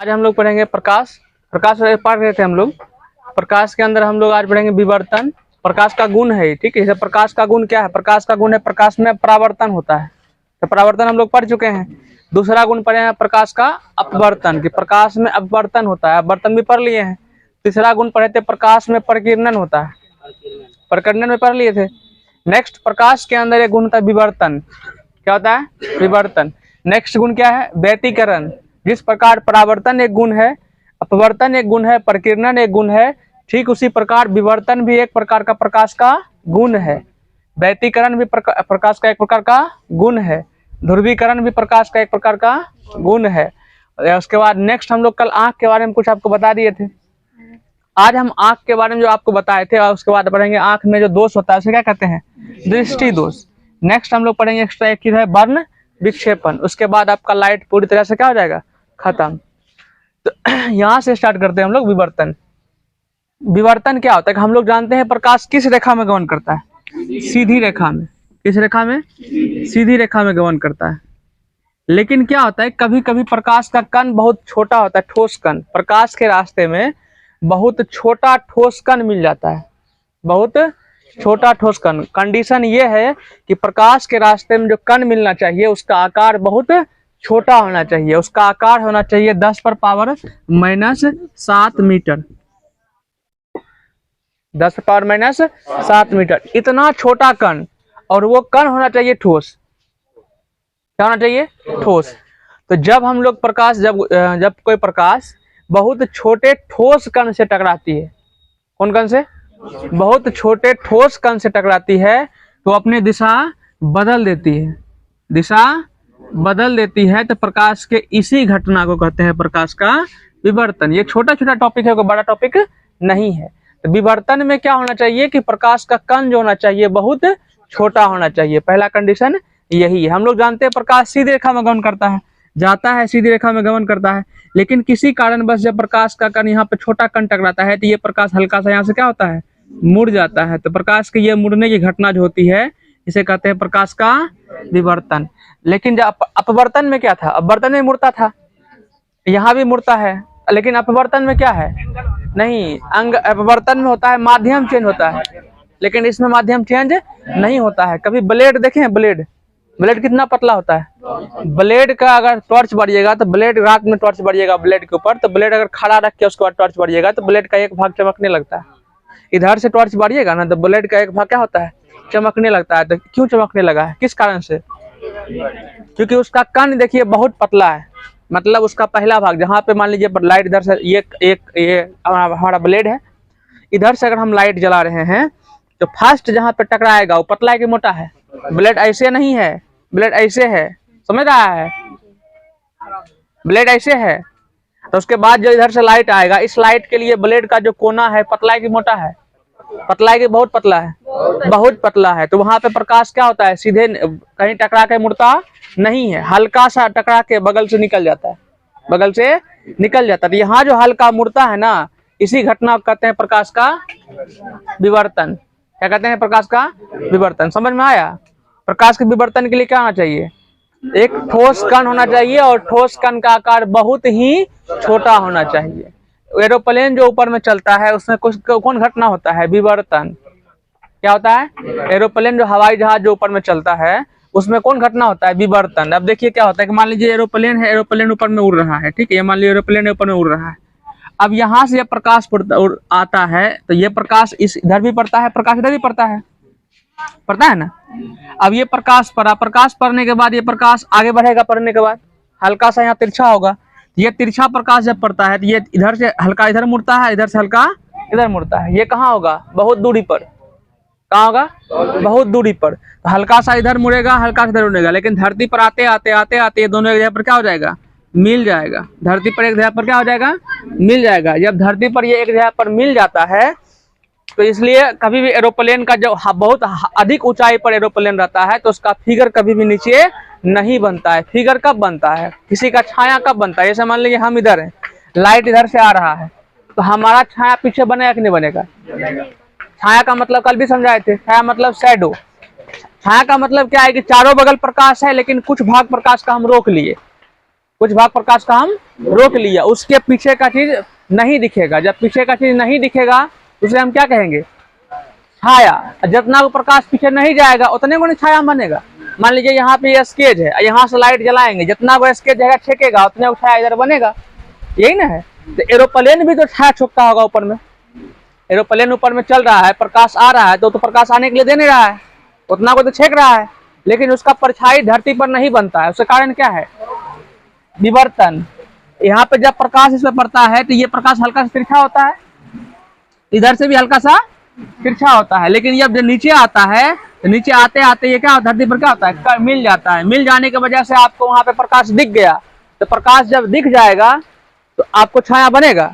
आज हम लोग पढ़ेंगे प्रकाश। प्रकाश पढ़ रहे थे हम लोग। प्रकाश के अंदर हम लोग आज पढ़ेंगे विवर्तन। प्रकाश का गुण है, ठीक है। प्रकाश का गुण क्या है? प्रकाश का गुण है प्रकाश में परावर्तन होता है। तो परावर्तन हम लोग पढ़ चुके हैं। दूसरा गुण पढ़े हैं प्रकाश का अपवर्तन, कि प्रकाश में अपवर्तन होता है। अपवर्तन भी पढ़ लिए हैं। तीसरा गुण पढ़े थे प्रकाश में प्रकीर्णन होता है। प्रकीर्णन में पढ़ लिए थे। नेक्स्ट प्रकाश के अंदर एक गुण होता है विवर्तन। क्या होता है? विवर्तन। नेक्स्ट गुण क्या है? व्यतिकरण। जिस प्रकार परावर्तन एक गुण है, अपवर्तन एक गुण है, प्रकीर्णन एक गुण है, ठीक उसी प्रकार विवर्तन भी एक प्रकार का प्रकाश का गुण है। व्यतिकरण भी प्रकाश का एक प्रकार का गुण है। ध्रुवीकरण भी प्रकाश का एक प्रकार का गुण है। उसके बाद नेक्स्ट हम लोग कल आंख के बारे में कुछ आपको बता दिए थे। आज हम आंख के बारे में जो आपको बताए थे, और उसके बाद पढ़ेंगे आंख में जो दोष होता है उसे क्या कहते हैं? दृष्टि दोष। नेक्स्ट हम लोग पढ़ेंगे एक्स्ट्रा एक चीज है वर्ण विक्षेपण। उसके बाद आपका लाइट पूरी तरह से क्या हो जाएगा? खत्म। तो यहाँ से स्टार्ट करते हैं हम लोग विवर्तन। विवर्तन क्या होता है? हम लोग जानते हैं प्रकाश किस रेखा में गमन करता है? सीधी रेखा में। किस रेखा में? सीधी रेखा में गमन करता है। लेकिन क्या होता है, कभी कभी प्रकाश का कण बहुत छोटा होता है, ठोस कण। प्रकाश के रास्ते में बहुत छोटा ठोस कण मिल जाता है, बहुत छोटा ठोस कण। कंडीशन ये है कि प्रकाश के रास्ते में जो कण मिलना चाहिए उसका आकार बहुत छोटा होना चाहिए। उसका आकार होना चाहिए 10⁻⁻7 मीटर। 10⁻⁻7 मीटर, इतना छोटा कण। और वो कण होना चाहिए ठोस। क्या होना चाहिए? ठोस। तो जब हम लोग प्रकाश जब कोई प्रकाश बहुत छोटे ठोस कण से टकराती है, कौन कण से? बहुत छोटे ठोस कण से टकराती है, तो अपनी दिशा बदल देती है। दिशा बदल देती है। तो प्रकाश के इसी घटना को कहते हैं प्रकाश का विवर्तन। ये छोटा छोटा टॉपिक है, कोई बड़ा टॉपिक नहीं है। तो विवर्तन में क्या होना चाहिए कि प्रकाश का कण जो होना चाहिए बहुत छोटा होना चाहिए। पहला कंडीशन यही है। हम लोग जानते हैं प्रकाश सीधी रेखा में गमन करता है, जाता है, सीधी रेखा में गमन करता है। लेकिन किसी कारणवश जब प्रकाश का कण यहाँ पे छोटा कण टकराता है तो ये प्रकाश हल्का सा यहाँ से क्या होता है? मुड़ जाता है। तो प्रकाश के ये मुड़ने की घटना जो होती है इसे कहते हैं प्रकाश का विवर्तन। लेकिन जब अपवर्तन में क्या था? अपवर्तन में मुड़ता था, यहाँ भी मुड़ता है। लेकिन अपवर्तन में क्या है? नहीं, अंग अपवर्तन में होता है माध्यम चेंज होता है, लेकिन इसमें माध्यम चेंज नहीं होता है। कभी ब्लेड देखे हैं? ब्लेड कितना पतला होता है। ब्लेड का अगर टॉर्च बढ़िएगा तो ब्लेड रात में टॉर्च बढ़िएगा ब्लेड के ऊपर, तो ब्लेड अगर खड़ा रख के उसके बाद टॉर्च बढ़िएगा तो ब्लेड का एक भाग चमकने लगता है। इधर से टॉर्च बढ़िएगा ना तो ब्लेड का एक भाग क्या होता है? चमकने लगता है। तो क्यों चमकने लगा है? किस कारण से? क्योंकि उसका कण देखिए बहुत पतला है। मतलब उसका पहला भाग जहाँ पे मान लीजिए लाइट इधर से ये हमारा ब्लेड है, इधर से अगर हम लाइट जला रहे हैं तो फर्स्ट जहाँ पे टकराएगा वो पतला है कि मोटा है? ब्लेड ऐसे नहीं है, ब्लेड ऐसे है, समझ रहा है? ब्लेड ऐसे है। तो उसके बाद जो इधर से लाइट आएगा, इस लाइट के लिए ब्लेड का जो कोना है पतला है कि मोटा है? पतला है कि बहुत पतला है? बहुत पतला है। तो वहां पे प्रकाश क्या होता है? सीधे कहीं टकरा के मुड़ता नहीं है, हल्का सा टकरा के बगल से निकल जाता है, बगल से निकल जाता है। तो यहाँ जो हल्का मुड़ता है ना, इसी घटना को कहते हैं प्रकाश का विवर्तन। क्या कहते हैं? प्रकाश का विवर्तन। समझ में आया? प्रकाश के विवर्तन के लिए क्या होना चाहिए? एक ठोस कण होना चाहिए, और ठोस कण का आकार बहुत ही छोटा होना चाहिए। एरोप्लेन जो ऊपर में चलता है उसमें कौन घटना होता है? विवर्तन। क्या होता है? एरोप्लेन जो हवाई जहाज जो ऊपर में चलता है उसमें कौन घटना होता है? विवर्तन। अब देखिए क्या होता है कि मान लीजिए एरोप्लेन है, एरोप्लेन ऊपर में उड़ रहा है, ठीक है। ये मान लीजिए एरोप्लेन ऊपर में उड़ रहा है। अब यहाँ से प्रकाश आता है तो ये प्रकाश इस इधर भी पड़ता है, प्रकाश इधर भी पड़ता है ना। अब ये प्रकाश पड़ा, प्रकाश पड़ने के बाद ये प्रकाश आगे बढ़ेगा, पड़ने के बाद हल्का सा यहाँ तिरछा होगा। ये तिरछा प्रकाश जब पड़ता है तो ये इधर से हल्का इधर मुड़ता है, इधर से हल्का इधर मुड़ता है। ये कहाँ होगा? बहुत दूरी पर। कहाँ होगा? बहुत दूरी पर। तो हल्का सा इधर मुड़ेगा, हल्का सा इधर मुड़ेगा, लेकिन धरती पर आते आते ये दोनों एक जगह पर क्या हो जाएगा? मिल जाएगा। धरती पर एक जगह पर क्या हो जाएगा? मिल जाएगा। जब धरती पर ये एक जगह पर मिल जाता है तो इसलिए कभी भी एरोप्लेन का जो बहुत अधिक ऊंचाई पर एरोप्लेन रहता है तो उसका फिगर कभी भी नीचे नहीं बनता है। फिगर कब बनता है? किसी का छाया कब बनता है? जैसे मान लीजिए हम इधर हैं, लाइट इधर से आ रहा है तो हमारा छाया पीछे बनेगा कि नहीं बनेगा? छाया का मतलब कल भी समझाए थे, छाया मतलब शैडो। छाया का मतलब क्या है कि चारों बगल प्रकाश है लेकिन कुछ भाग प्रकाश का हम रोक लिए। कुछ भाग प्रकाश का हम रोक लिया, उसके पीछे का चीज नहीं दिखेगा। जब पीछे का चीज नहीं दिखेगा उसे हम क्या कहेंगे? छाया। जितना प्रकाश पीछे नहीं जाएगा उतने को नहीं छाया बनेगा। मान लीजिए यहाँ पे ये स्केच है, यहाँ से लाइट जलाएंगे, जितना वो स्केच जगह छेकेगा उतने को छाया इधर बनेगा, यही ना है। तो एरोप्लेन भी तो छाया छोड़ता होगा ऊपर में। एरोप्लेन ऊपर में चल रहा है, प्रकाश आ रहा है तो प्रकाश आने के लिए दे नहीं रहा है, उतना को तो छेक रहा है, लेकिन उसका परछाई धरती पर नहीं बनता है। उसका कारण क्या है? विवर्तन। यहाँ पे जब प्रकाश इसमें पड़ता है तो ये प्रकाश हल्का सा तिरछा होता है, इधर से भी हल्का सा तिरछा होता है, लेकिन जब नीचे आता है तो नीचे आते आते ये क्या धरती पर क्या होता है? मिल जाता है। मिल जाने की वजह से आपको वहां पे प्रकाश दिख गया, तो प्रकाश जब दिख जाएगा तो आपको छाया बनेगा।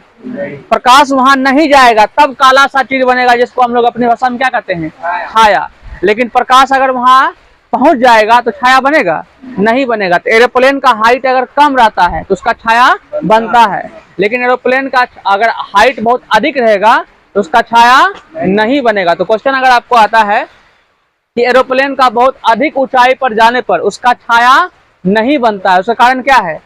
प्रकाश वहां नहीं जाएगा तब काला सा चीज बनेगा, जिसको हम लोग अपनी भाषा में क्या कहते हैं? छाया। लेकिन प्रकाश अगर वहां पहुंच जाएगा तो छाया बनेगा? नहीं बनेगा। तो एरोप्लेन का हाइट अगर कम रहता है तो उसका छाया बनता है, लेकिन एरोप्लेन का अगर हाइट बहुत अधिक रहेगा तो उसका छाया नहीं बनेगा। तो क्वेश्चन अगर आपको आता है कि एरोप्लेन का बहुत अधिक ऊंचाई पर जाने पर उसका छाया नहीं बनता है, उसका कारण क्या है?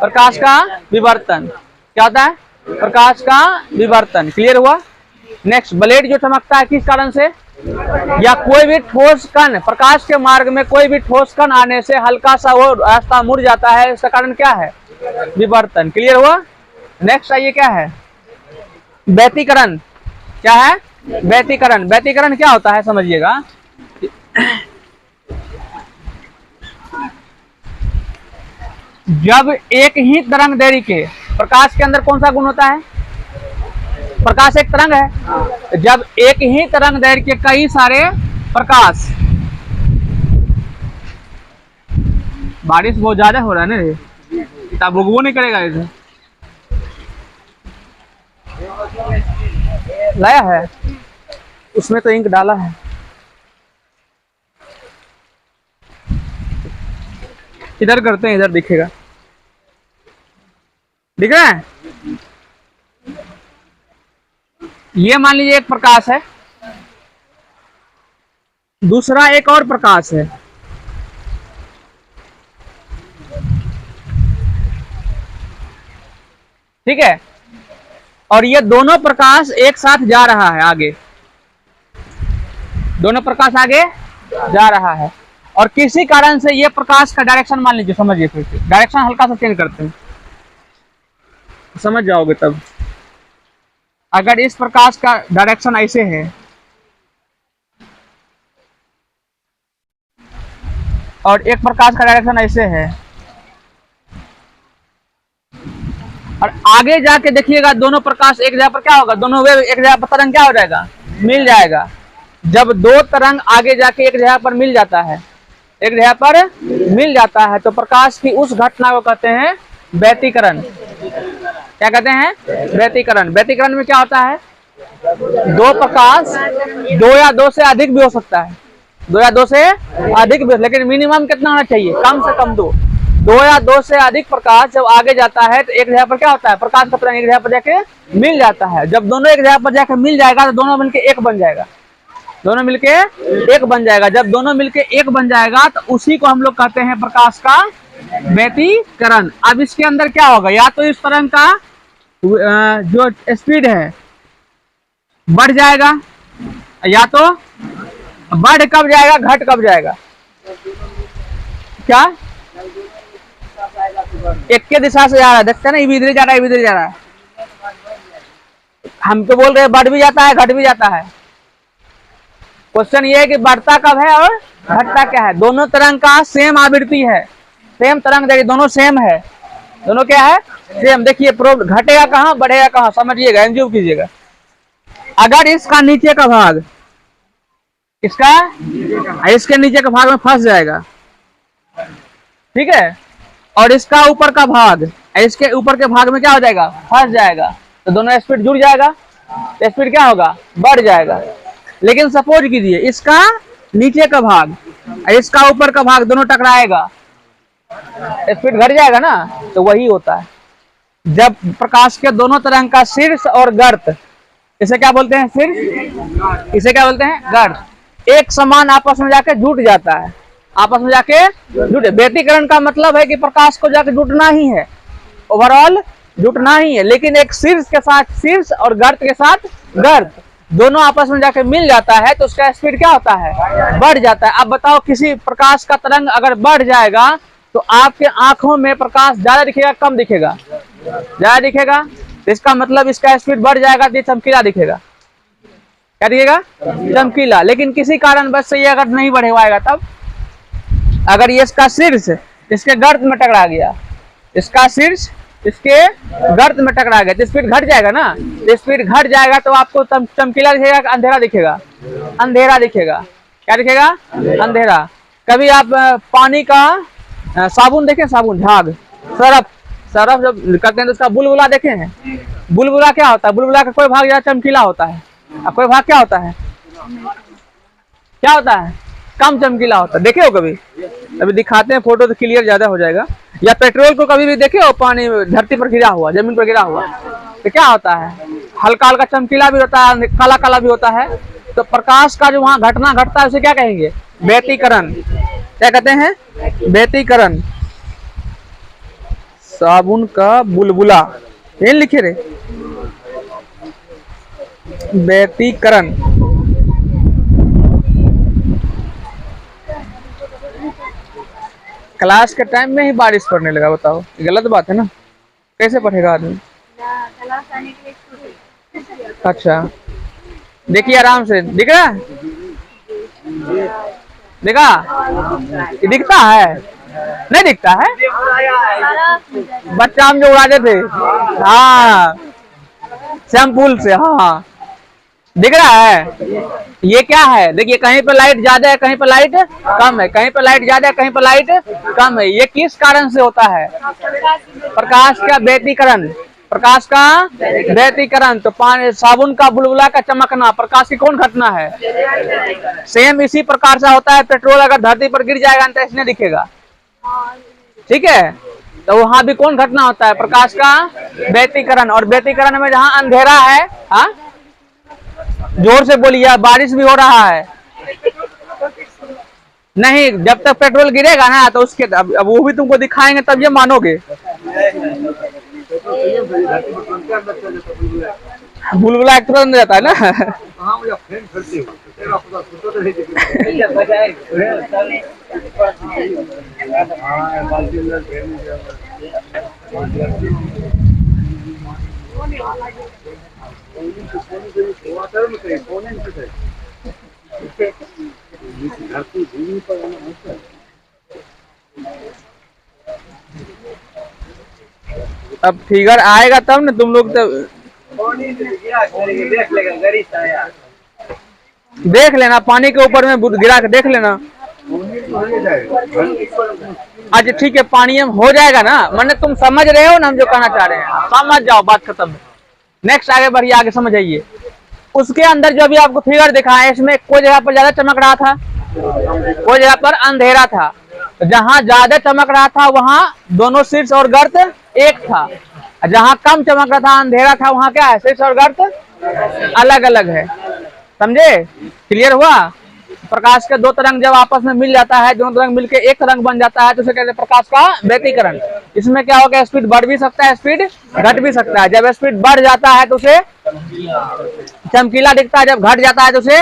प्रकाश का विवर्तन। क्या होता है? प्रकाश का विवर्तन। क्लियर हुआ? नेक्स्ट, ब्लेड जो चमकता है किस कारण से? या कोई भी ठोस कण, प्रकाश के मार्ग में कोई भी ठोस कण आने से हल्का सा वो रास्ता मुड़ जाता है, इसका कारण क्या है? विवर्तन। क्लियर हुआ? नेक्स्ट आइए, क्या है? व्यतिकरण। क्या है? व्यतिकरण। व्यतिकरण क्या होता है समझिएगा। जब एक ही तरंग दैर्घ्य के, प्रकाश के अंदर कौन सा गुण होता है? प्रकाश एक तरंग है। जब एक ही तरंग दैर्घ्य के कई सारे प्रकाश, बारिश बहुत ज्यादा हो रहा है ना, किताब वो नहीं करेगा इसे। लाया है उसमें तो इंक डाला है। इधर करते हैं, इधर दिखेगा, दिख रहा है? ये मान लीजिए एक प्रकाश है, दूसरा एक और प्रकाश है। ठीक है? और ये दोनों प्रकाश एक साथ जा रहा है आगे, दोनों प्रकाश आगे जा रहा है, और किसी कारण से ये प्रकाश का डायरेक्शन मान लीजिए, समझिए, फिर से डायरेक्शन हल्का सा चेंज करते हैं, समझ जाओगे तब। अगर इस प्रकाश का डायरेक्शन ऐसे है और एक प्रकाश का डायरेक्शन ऐसे है, और आगे जाके देखिएगा दोनों प्रकाश एक जगह पर क्या होगा? दोनों वेव एक जगह पर, तरंग क्या हो जाएगा? मिल जाएगा। जब दो तरंग आगे जाके एक जगह पर मिल जाता है, एक जगह पर मिल जाता है, तो प्रकाश की उस घटना को कहते हैं व्यतिकरण। क्या कहते हैं? व्यतिकरण। व्यतिकरण में क्या होता है? दो प्रकाश, दो या दो से अधिक भी हो सकता है, दो या दो से अधिक भी, लेकिन मिनिमम कितना होना चाहिए? कम से कम दो। दो या दो से अधिक प्रकाश जब आगे जाता है तो एक जगह पर क्या होता है? प्रकाश का तरंग एक जगह पर जाके मिल जाता है। जब दोनों एक जगह पर जाके मिल जाएगा तो दोनों मिलके एक बन जाएगा, दोनों मिलके एक बन जाएगा। जब दोनों मिलके एक बन जाएगा तो उसी को हम लोग कहते हैं प्रकाश का व्यतिकरण। अब इसके अंदर क्या होगा? या तो इस तरंग का जो स्पीड है बढ़ जाएगा, या तो बढ़ कब जाएगा, घट कब जाएगा? क्या? एक के दिशा से जा रहा है, देखते ना, इधर जा रहा है, इधर जा रहा है। हम तो बोल रहे हैं बढ़ भी जाता है, घट भी जाता है। क्वेश्चन ये है कि बढ़ता कब है और घटता क्या है? दोनों तरंग का सेम आवृत्ति है, सेम तरंग दैर्घ्य, दोनों सेम है, दोनों क्या है? सेम। देखिए घटेगा कहाँ, बढ़ेगा कहाँ, समझिएगा, एंजॉय कीजिएगा। अगर इसका नीचे का भाग, इसका इसके नीचे का भाग में फंस जाएगा, ठीक है, और इसका ऊपर का भाग इसके ऊपर के भाग में क्या हो जाएगा? फंस जाएगा, तो दोनों स्पीड जुड़ जाएगा, तो स्पीड क्या होगा? बढ़ जाएगा। लेकिन सपोज कीजिए इसका नीचे का भाग इसका ऊपर का भाग दोनों टकराएगा, स्पीड घट जाएगा ना। तो वही होता है जब प्रकाश के दोनों तरंग का शीर्ष और गर्त, इसे क्या बोलते हैं? शीर्ष, इसे क्या बोलते हैं? गर्त, एक समान आपस में जाकर जुट जाता है, आपस में जाके जुटे। व्यतिकरण का मतलब है कि प्रकाश को जाके जुटना ही है, ओवरऑल जुटना ही है। लेकिन एक शीर्ष के साथ शीर्ष और गर्त के साथ गर्त दोनों आपस में जाके मिल जाता है तो उसका स्पीड क्या होता है, बढ़ जाता है। अब बताओ किसी प्रकाश का तरंग अगर बढ़ जाएगा तो आपके आंखों में प्रकाश ज्यादा दिखेगा कम दिखेगा, ज्यादा दिखेगा। तो इसका मतलब इसका स्पीड बढ़ जाएगा तो चमकीला दिखेगा। क्या दिखेगा, चमकीला। लेकिन किसी कारणवश से ये अगर नहीं बढ़ेगा तब, अगर ये इसका शीर्ष इसके गर्त में टकरा गया, इसका शीर्ष इसके गर्त में टकरा गया तो स्पीड घट जाएगा ना। स्पीड घट जाएगा तो आपको चमकीला दिखेगा कि अंधेरा दिखेगा, अंधेरा दिखेगा। क्या दिखेगा, अंधेरा। कभी आप पानी का साबुन देखें, साबुन झाग सरफ, सरफ जब करते हैं तो उसका बुलबुला देखे हैं। बुलबुला क्या होता है, बुलबुला का कोई भाग ज्यादा चमकीला होता है और कोई भाग क्या होता है, क्या होता है, कम चमकीला होता है। देखे हो कभी, अभी दिखाते हैं फोटो तो क्लियर ज्यादा हो जाएगा। या पेट्रोल को कभी भी देखे हो, पानी धरती पर गिरा हुआ, जमीन पर गिरा हुआ तो क्या होता है, हल्का हल्का चमकीला भी होता है, काला काला भी होता है। तो प्रकाश का जो वहां घटना घटता है उसे क्या कहेंगे, व्यतिकरण। क्या कहते हैं, व्यतिकरण। साबुन का बुलबुला ये लिखे रे, व्यतिकरण। क्लास के टाइम में ही बारिश पड़ने लगा, बताओ गलत बात है ना, कैसे पढ़ेगा आदमी। अच्छा देखिए आराम से, दिख रहा है, देखा, दिखता है, नहीं दिखता है, बच्चा हम जो उड़ाते थे, हाँ शैम्पूल से, हाँ दिख रहा है। ये क्या है, देखिए कहीं पे लाइट ज्यादा है, कहीं पे लाइट कम है, कहीं पे लाइट ज्यादा है, कहीं पे लाइट कम है। ये किस कारण से होता है, प्रकाश का व्यतिकरण, प्रकाश का व्यतिकरण। तो पानी साबुन का बुलबुला का चमकना प्रकाश की कौन घटना है। सेम इसी प्रकार से होता है, पेट्रोल अगर धरती पर गिर जाएगा तो इसने दिखेगा, ठीक है। तो वहां भी कौन घटना होता है, प्रकाश का व्यतिकरण। और व्यतिकरण में जहां अंधेरा है, हाँ जोर से बोलिए, बारिश भी हो रहा है नहीं, जब तक पेट्रोल गिरेगा ना तो उसके अब वो भी तुमको दिखाएंगे तब ये मानोगे। बुलबुला एक तुरंत जाता है ना। अब फिगर आएगा तब ना, तुम लोग तो देख लेना, पानी के ऊपर में गिरा के देख लेना। अच्छा ठीक है, पानी में हो जाएगा ना, मैंने तुम समझ रहे हो ना हम जो कहना चाह रहे हैं, समझ जाओ, बात खत्म। नेक्स्ट आगे बढ़िए, आगे समझ आइए। उसके अंदर जो अभी आपको फिगर दिखा है, इसमें कोई जगह पर ज्यादा चमक रहा था, कोई जगह पर अंधेरा था। तो जहां ज्यादा चमक रहा था वहां दोनों शीर्ष और गर्त एक था, जहां कम चमक रहा था, अंधेरा था, वहां क्या है, शीर्ष और गर्त अलग अलग है। समझे, क्लियर हुआ। प्रकाश के दो तरंग जब आपस में मिल जाता है, दोनों तरंग मिलकर एक तरंग बन जाता है तो उसे कहते हैं प्रकाश का व्यतिकरण। इसमें क्या होगा, स्पीड बढ़ भी सकता है, स्पीड घट भी सकता है। जब स्पीड बढ़ जाता है तो उसे चमकीला दिखता है, जब घट जाता है तो उसे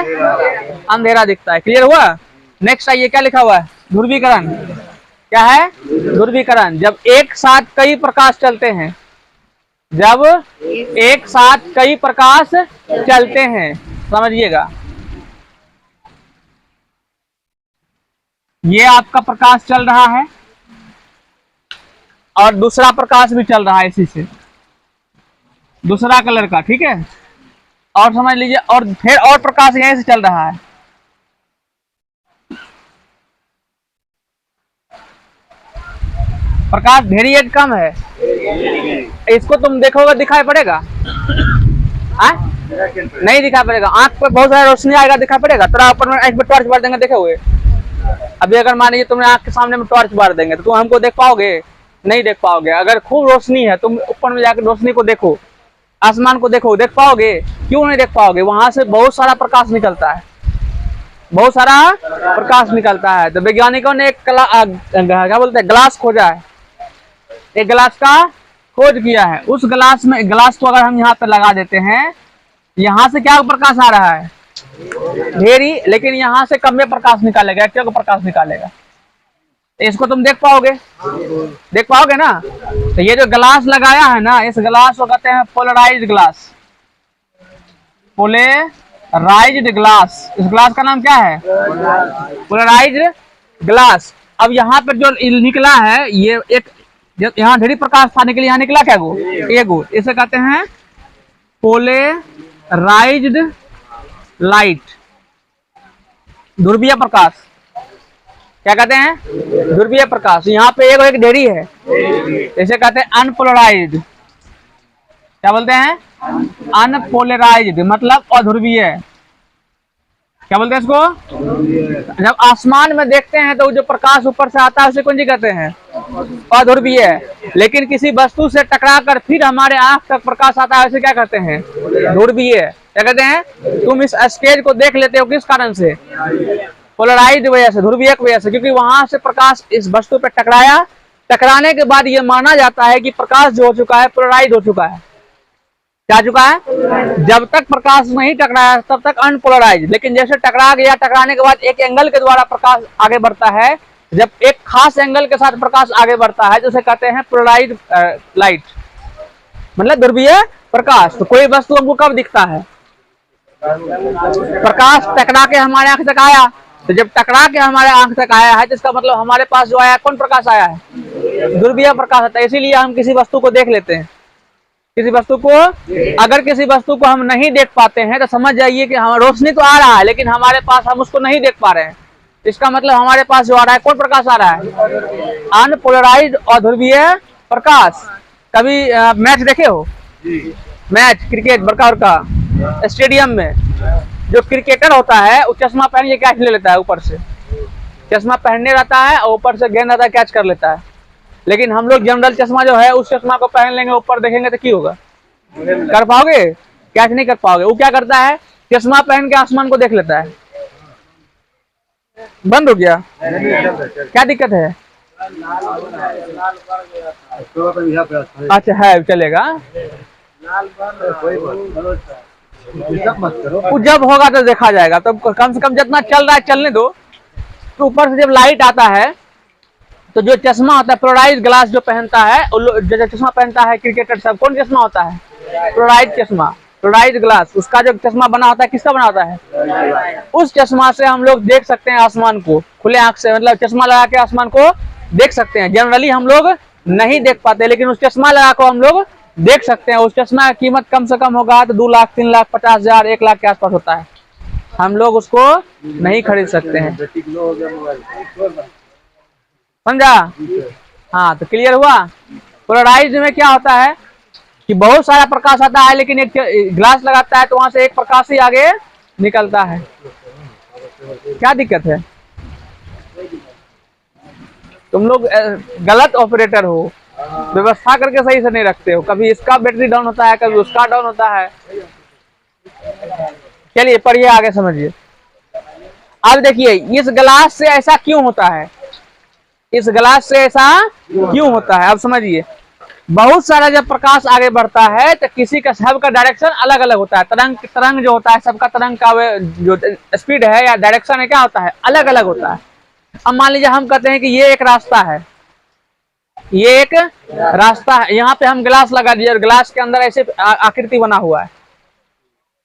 अंधेरा दिखता है। क्लियर हुआ। नेक्स्ट आइए, क्या लिखा हुआ है, ध्रुवीकरण। क्या है, ध्रुवीकरण। जब एक साथ कई प्रकाश चलते हैं, जब एक साथ कई प्रकाश चलते हैं, समझिएगा, ये आपका प्रकाश चल रहा है और दूसरा प्रकाश भी चल रहा है इसी से, दूसरा कलर का, ठीक है। और समझ लीजिए, और फिर और प्रकाश यहीं से चल रहा है। प्रकाश वेरिएट कम है, इसको तुम देखोगे दिखाई पड़ेगा, नहीं दिखाई पड़ेगा। आंख पर बहुत सारा रोशनी आएगा, दिखाई पड़ेगा। थोड़ा ऊपर में आंख में टॉर्च मार देंगे, देखे हुए। अभी अगर मान लीजिए तुमने आंख के सामने में टॉर्च मार देंगे तो तुम हमको देख पाओगे, नहीं देख पाओगे। अगर खूब रोशनी है, तुम ऊपर में जाकर रोशनी को देखो, आसमान को देखो, देख पाओगे, क्यों नहीं देख पाओगे, वहां से बहुत सारा प्रकाश निकलता है। बहुत सारा प्रकाश निकलता है। तो वैज्ञानिकों ने एक क्या बोलते हैं ग्लास खोजा है, एक ग्लास का खोज किया है। उस ग्लास को अगर हम यहाँ पे लगा देते हैं, यहाँ से क्या प्रकाश आ रहा है, ढेरी, लेकिन यहाँ से कम में प्रकाश निकालेगा, क्या प्रकाश निकालेगा। इसको तुम देख पाओगे ना। तो ये जो ग्लास लगाया है ना, इस ग्लास को कहते हैं पोलराइज्ड ग्लास, पोलराइज्ड ग्लास। इस ग्लास का नाम क्या है, पोलराइज्ड ग्लास। अब यहाँ पर जो निकला है, ये एक यहाँ ढेरी प्रकाश था, निकली, यहाँ निकला क्या गो, एगो। इसे कहते हैं पोलराइज्ड लाइट, ध्रुवीय प्रकाश। क्या कहते हैं, ध्रुवीय प्रकाश। यहाँ पे एक ढेरी है, इसे कहते हैं अनपोलराइज्ड। क्या बोलते हैं, अनपोलराइज्ड, मतलब अध्रुवीय। क्या बोलते हैं इसको। जब आसमान में देखते हैं तो जो प्रकाश ऊपर से आता है उसे कौन सी कहते हैं, अध्रुवीय। लेकिन किसी वस्तु से टकरा कर फिर हमारे आंख तक प्रकाश आता है, उसे क्या कहते हैं, ध्रुवीय। क्या कहते हैं, तुम इस स्टेज को देख लेते हो किस कारण से, पोलराइज्ड वजह से, ध्रुवीय की वजह से, क्योंकि वहां से प्रकाश इस वस्तु पर टकराया, टकराने के बाद ये माना जाता है कि प्रकाश जो हो चुका है पोलराइज्ड हो चुका है। क्या चुका है, जब तक प्रकाश नहीं टकराया तब तक अनपोलराइज्ड, लेकिन जैसे टकरा गया, टकराने के बाद एक एंगल के द्वारा प्रकाश आगे बढ़ता है। जब एक खास एंगल के साथ प्रकाश आगे बढ़ता है तो उसे कहते हैं पोलराइज्ड लाइट, मतलब ध्रुवीय प्रकाश। तो कोई वस्तु हमको कब दिखता है, प्रकाश टकरा के हमारे आंख तक आया। तो जब टकरा के हमारे आंख तक आया है तो इसका मतलब हमारे पास जो आया, कौन प्रकाश आया है, ध्रुवीय प्रकाश आता है। इसीलिए हम किसी वस्तु को देख लेते हैं, किसी वस्तु को, अगर किसी वस्तु को हम नहीं देख पाते हैं तो समझ जाइए कि हम, रोशनी तो आ रहा है लेकिन हमारे पास हम उसको नहीं देख पा रहे हैं। इसका मतलब हमारे पास जो आ रहा है, कौन प्रकाश आ रहा है, अनपोलराइज्ड और ध्रुवीय प्रकाश। कभी मैच देखे हो, मैच क्रिकेट, बड़का बड़का स्टेडियम में जो क्रिकेटर होता है वो चश्मा पहन के कैच ले लेता है, ऊपर से चश्मा पहनने रहता है और ऊपर से गेंद आता है, कैच कर लेता है। लेकिन हम लोग जनरल चश्मा जो है, उस चश्मा को पहन लेंगे, ऊपर देखेंगे तो क्या होगा, कर पाओगे, कैच नहीं कर पाओगे। वो क्या करता है, चश्मा पहन के आसमान को देख लेता है। बंद हो गया, क्या दिक्कत है, अच्छा है, चलेगा। जब होगा तो देखा जाएगा, तो कम से कम जितना चल रहा है चलने दो। तो ऊपर से जब लाइट आता है तो जो चश्मा होता है, पोलराइज्ड ग्लास जो पहनता है, जो चश्मा पहनता है क्रिकेटर सब, कौन चश्मा होता है, पोलराइज्ड चश्मा, पोलराइज्ड ग्लास। उसका जो चश्मा बना होता है, किसका बना होता है, उस चश्मा से हम लोग देख सकते हैं आसमान को खुले आंख से, मतलब चश्मा लगा के आसमान को देख सकते हैं। जनरली हम लोग नहीं देख पाते, लेकिन उस चश्मा लगा कर हम लोग देख सकते हैं। उस चश्मा की कीमत कम से कम होगा तो 2 लाख, 3 लाख, 50,000, 1 लाख के आसपास होता है। हम लोग उसको नहीं खरीद सकते हैं, समझा। हाँ, तो क्लियर हुआ। पोलराइज्ड में क्या होता है कि बहुत सारा प्रकाश आता है, लेकिन एक ग्लास लगाता है तो वहां से एक प्रकाश ही आगे निकलता है। क्या दिक्कत है, तुम लोग गलत ऑपरेटर हो, व्यवस्था करके सही से नहीं रखते हो। कभी इसका बैटरी डाउन होता है, कभी उसका डाउन होता है। चलिए पढ़िए आगे, समझिए। अब देखिए इस ग्लास से ऐसा क्यों होता है, इस ग्लास से ऐसा क्यों होता है, अब समझिए। बहुत सारा जब प्रकाश आगे बढ़ता है तो किसी का, सबका डायरेक्शन अलग अलग होता है। तरंग जो होता है, सबका तरंग का जो स्पीड है या डायरेक्शन है, क्या होता है, अलग अलग होता है। अब मान लीजिए हम कहते हैं कि ये एक रास्ता है, ये एक रास्ता है, यहाँ पे हम ग्लास लगा दिए और ग्लास के अंदर ऐसे आकृति बना हुआ है।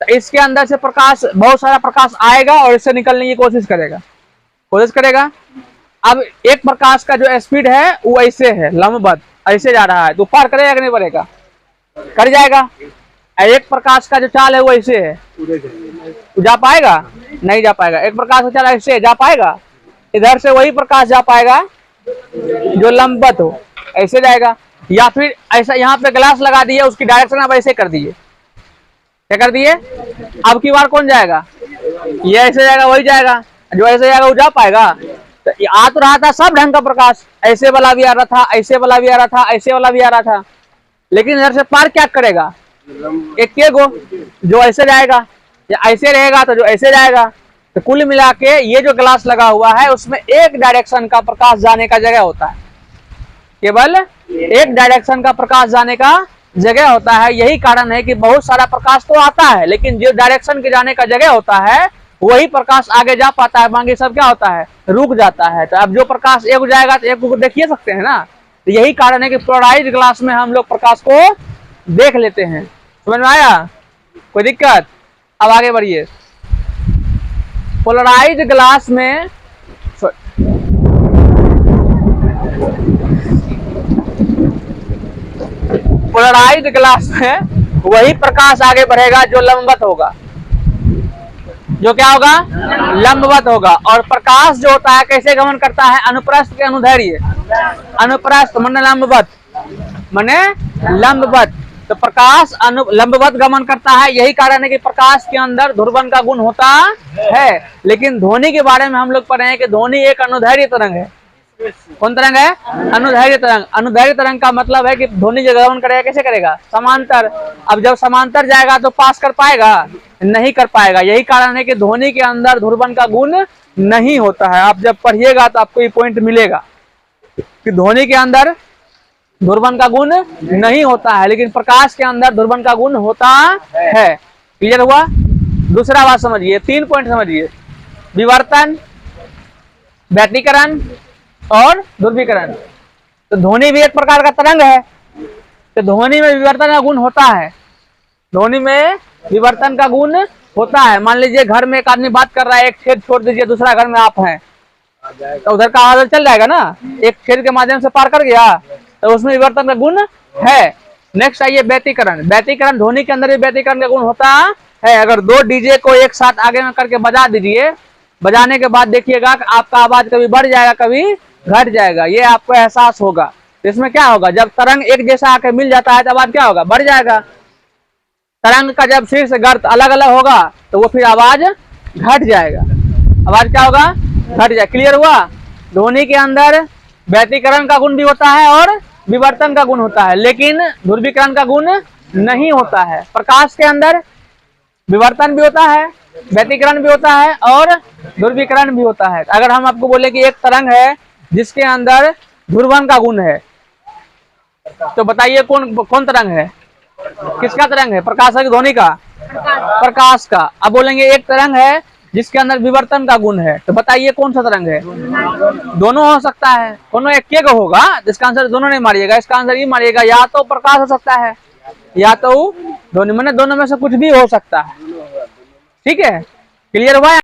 तो इसके अंदर से प्रकाश, बहुत सारा प्रकाश आएगा और इससे निकलने की कोशिश करेगा। अब एक प्रकाश का जो स्पीड है वो ऐसे है, लंबवत ऐसे जा रहा है, तो पार करेगा कि नहीं करेगा, कर जाएगा। एक प्रकाश का जो चाल है वो ऐसे है, तो जा पाएगा, नहीं जा पाएगा। एक प्रकाश का चाल ऐसे जा पाएगा, इधर से वही प्रकाश जा पाएगा जो लंबवत हो, ऐसे जाएगा। या फिर ऐसा यहाँ पे ग्लास लगा दिए, उसकी डायरेक्शन अब ऐसे कर दिए, क्या कर दिए, अब की बार कौन जाएगा, ये ऐसे जाएगा, वही जाएगा, जो ऐसे जाएगा वो जा पाएगा। तो आ तो रहा था सब ढंग का प्रकाश, ऐसे वाला भी आ रहा था, ऐसे वाला भी आ रहा था, ऐसे वाला भी आ रहा था, लेकिन इधर से पार क्या करेगा, एक के गो जो ऐसे जाएगा, या ऐसे रहेगा तो जो ऐसे जाएगा। तो कुल मिला के ये जो ग्लास लगा हुआ है उसमें एक डायरेक्शन का प्रकाश जाने का जगह होता है, केवल एक डायरेक्शन का प्रकाश जाने का जगह होता है। यही कारण है कि बहुत सारा प्रकाश तो आता है, लेकिन जो डायरेक्शन के जाने का जगह होता है वही प्रकाश आगे जा पाता है, बाकी सब क्या होता है, रुक जाता है। तो अब जो प्रकाश एक जाएगा तो एक को देखिए सकते हैं ना। तो यही कारण है कि पोलराइज्ड ग्लास में हम लोग प्रकाश को देख लेते हैं। समझ में आया, कोई दिक्कत? अब आगे बढ़िए। पोलराइज्ड ग्लास में पोलराइज्ड ग्लास में वही प्रकाश आगे बढ़ेगा जो लंबवत होगा, जो क्या होगा, लंबवत होगा। और प्रकाश जो होता है कैसे गमन करता है, अनुप्रस्थ के अनुदैर्ध्य, अनुप्रस्थ माने लंबवत, माने लंबवत। तो प्रकाश लंबवत गमन करता है। यही कारण है कि प्रकाश के अंदर ध्रुवन का गुण होता है। लेकिन ध्वनि के बारे में हम लोग पढ़े हैं कि ध्वनि एक अनुदैर्ध्य तरंग है। कौन तरंग है? अनुदैर्ध्य तरंग। अनुदैर्ध्य तरंग का मतलब है कि ध्वनि जो गमन करेगा कैसे करेगा, समांतर। अब जब समांतर जाएगा तो पास कर पाएगा, नहीं कर पाएगा। यही कारण है कि ध्वनि के अंदर ध्रुवन का गुण नहीं होता है। आप जब पढ़िएगा तो आपको ये पॉइंट मिलेगा कि ध्वनि के अंदर ध्रुवन का गुण नहीं होता है, लेकिन प्रकाश के अंदर ध्रुवन का गुण होता है। क्लियर हुआ? दूसरा बात समझिए, 3 पॉइंट समझिए, विवर्तन, व्यतिकरण और ध्रुवीकरण। तो ध्वनि भी एक प्रकार का तरंग है, तो ध्वनि में विवर्तन का गुण होता है, ध्वनि में विवर्तन का गुण होता है। मान लीजिए घर में एक आदमी बात कर रहा है, एक छेद छोड़ दीजिए, दूसरा घर में आप हैं, तो उधर का आवाज चल जाएगा ना, एक छेद के माध्यम से पार कर गया, तो उसमें विवर्तन का गुण है। नेक्स्ट आइए व्यतिकरण। व्यतिकरण, ध्वनि के अंदर भी व्यतिकरण का गुण होता है। अगर 2 डीजे को एक साथ आगे में करके बजा दीजिए, बजाने के बाद देखिएगा कि आपका आवाज कभी बढ़ जाएगा, कभी घट जाएगा, ये आपको एहसास होगा। इसमें क्या होगा, जब तरंग एक जैसा आके मिल जाता है तो आवाज क्या होगा, बढ़ जाएगा। तरंग का जब शीर्ष गर्त अलग अलग होगा तो वो फिर आवाज घट जाएगा, आवाज क्या होगा, घट जाएगा। क्लियर हुआ? ध्वनि के अंदर व्यतिकरण का गुण भी होता है और विवर्तन का गुण होता है, लेकिन ध्रुवीकरण का गुण नहीं होता है। प्रकाश के अंदर विवर्तन भी होता है, व्यतिकरण भी होता है और ध्रुवीकरण भी होता है। अगर हम आपको बोले कि एक तरंग है जिसके अंदर ध्रुवन का गुण है, तो बताइए कौन कौन तरंग है, किसका तरंग है, प्रकाश का, ध्वनि का, प्रकाश का। अब बोलेंगे एक तरंग है जिसके अंदर विवर्तन का गुण है, तो बताइए कौन सा तरंग है? दोनों हो सकता है, दोनों एक के होगा, जिसका आंसर दोनों नहीं मारिएगा, इसका आंसर ये मारिएगा, या तो प्रकाश हो सकता है या तो ध्वनि, मैंने दोनों में से कुछ भी हो सकता है। ठीक है, क्लियर हुआ?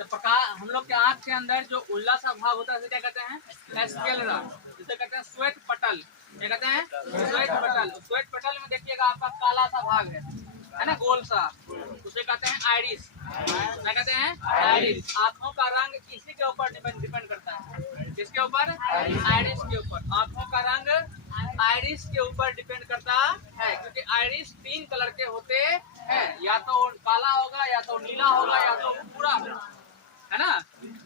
तो प्रकाश, हम लोग के आंख के अंदर जो उल्ला सा भाग होता है उसे क्या कहते हैं, स्क्लेरा, जिसे कहते हैं श्वेत पटल। क्या कहते हैं? श्वेत पटल। श्वेत पटल में देखिएगा आपका काला सा भाग है ना, गोल सा, उसे कहते हैं आइरिस। क्या कहते हैं? आइरिस। आंखों का रंग इसी के ऊपर डिपेंड करता है, किसके ऊपर? आइरिस के ऊपर। आंखों का रंग आइरिस के ऊपर डिपेंड करता है, क्योंकि आइरिस 3 कलर के होते हैं, या तो काला होगा, या तो नीला होगा, या तो भूरा होगा, है ना।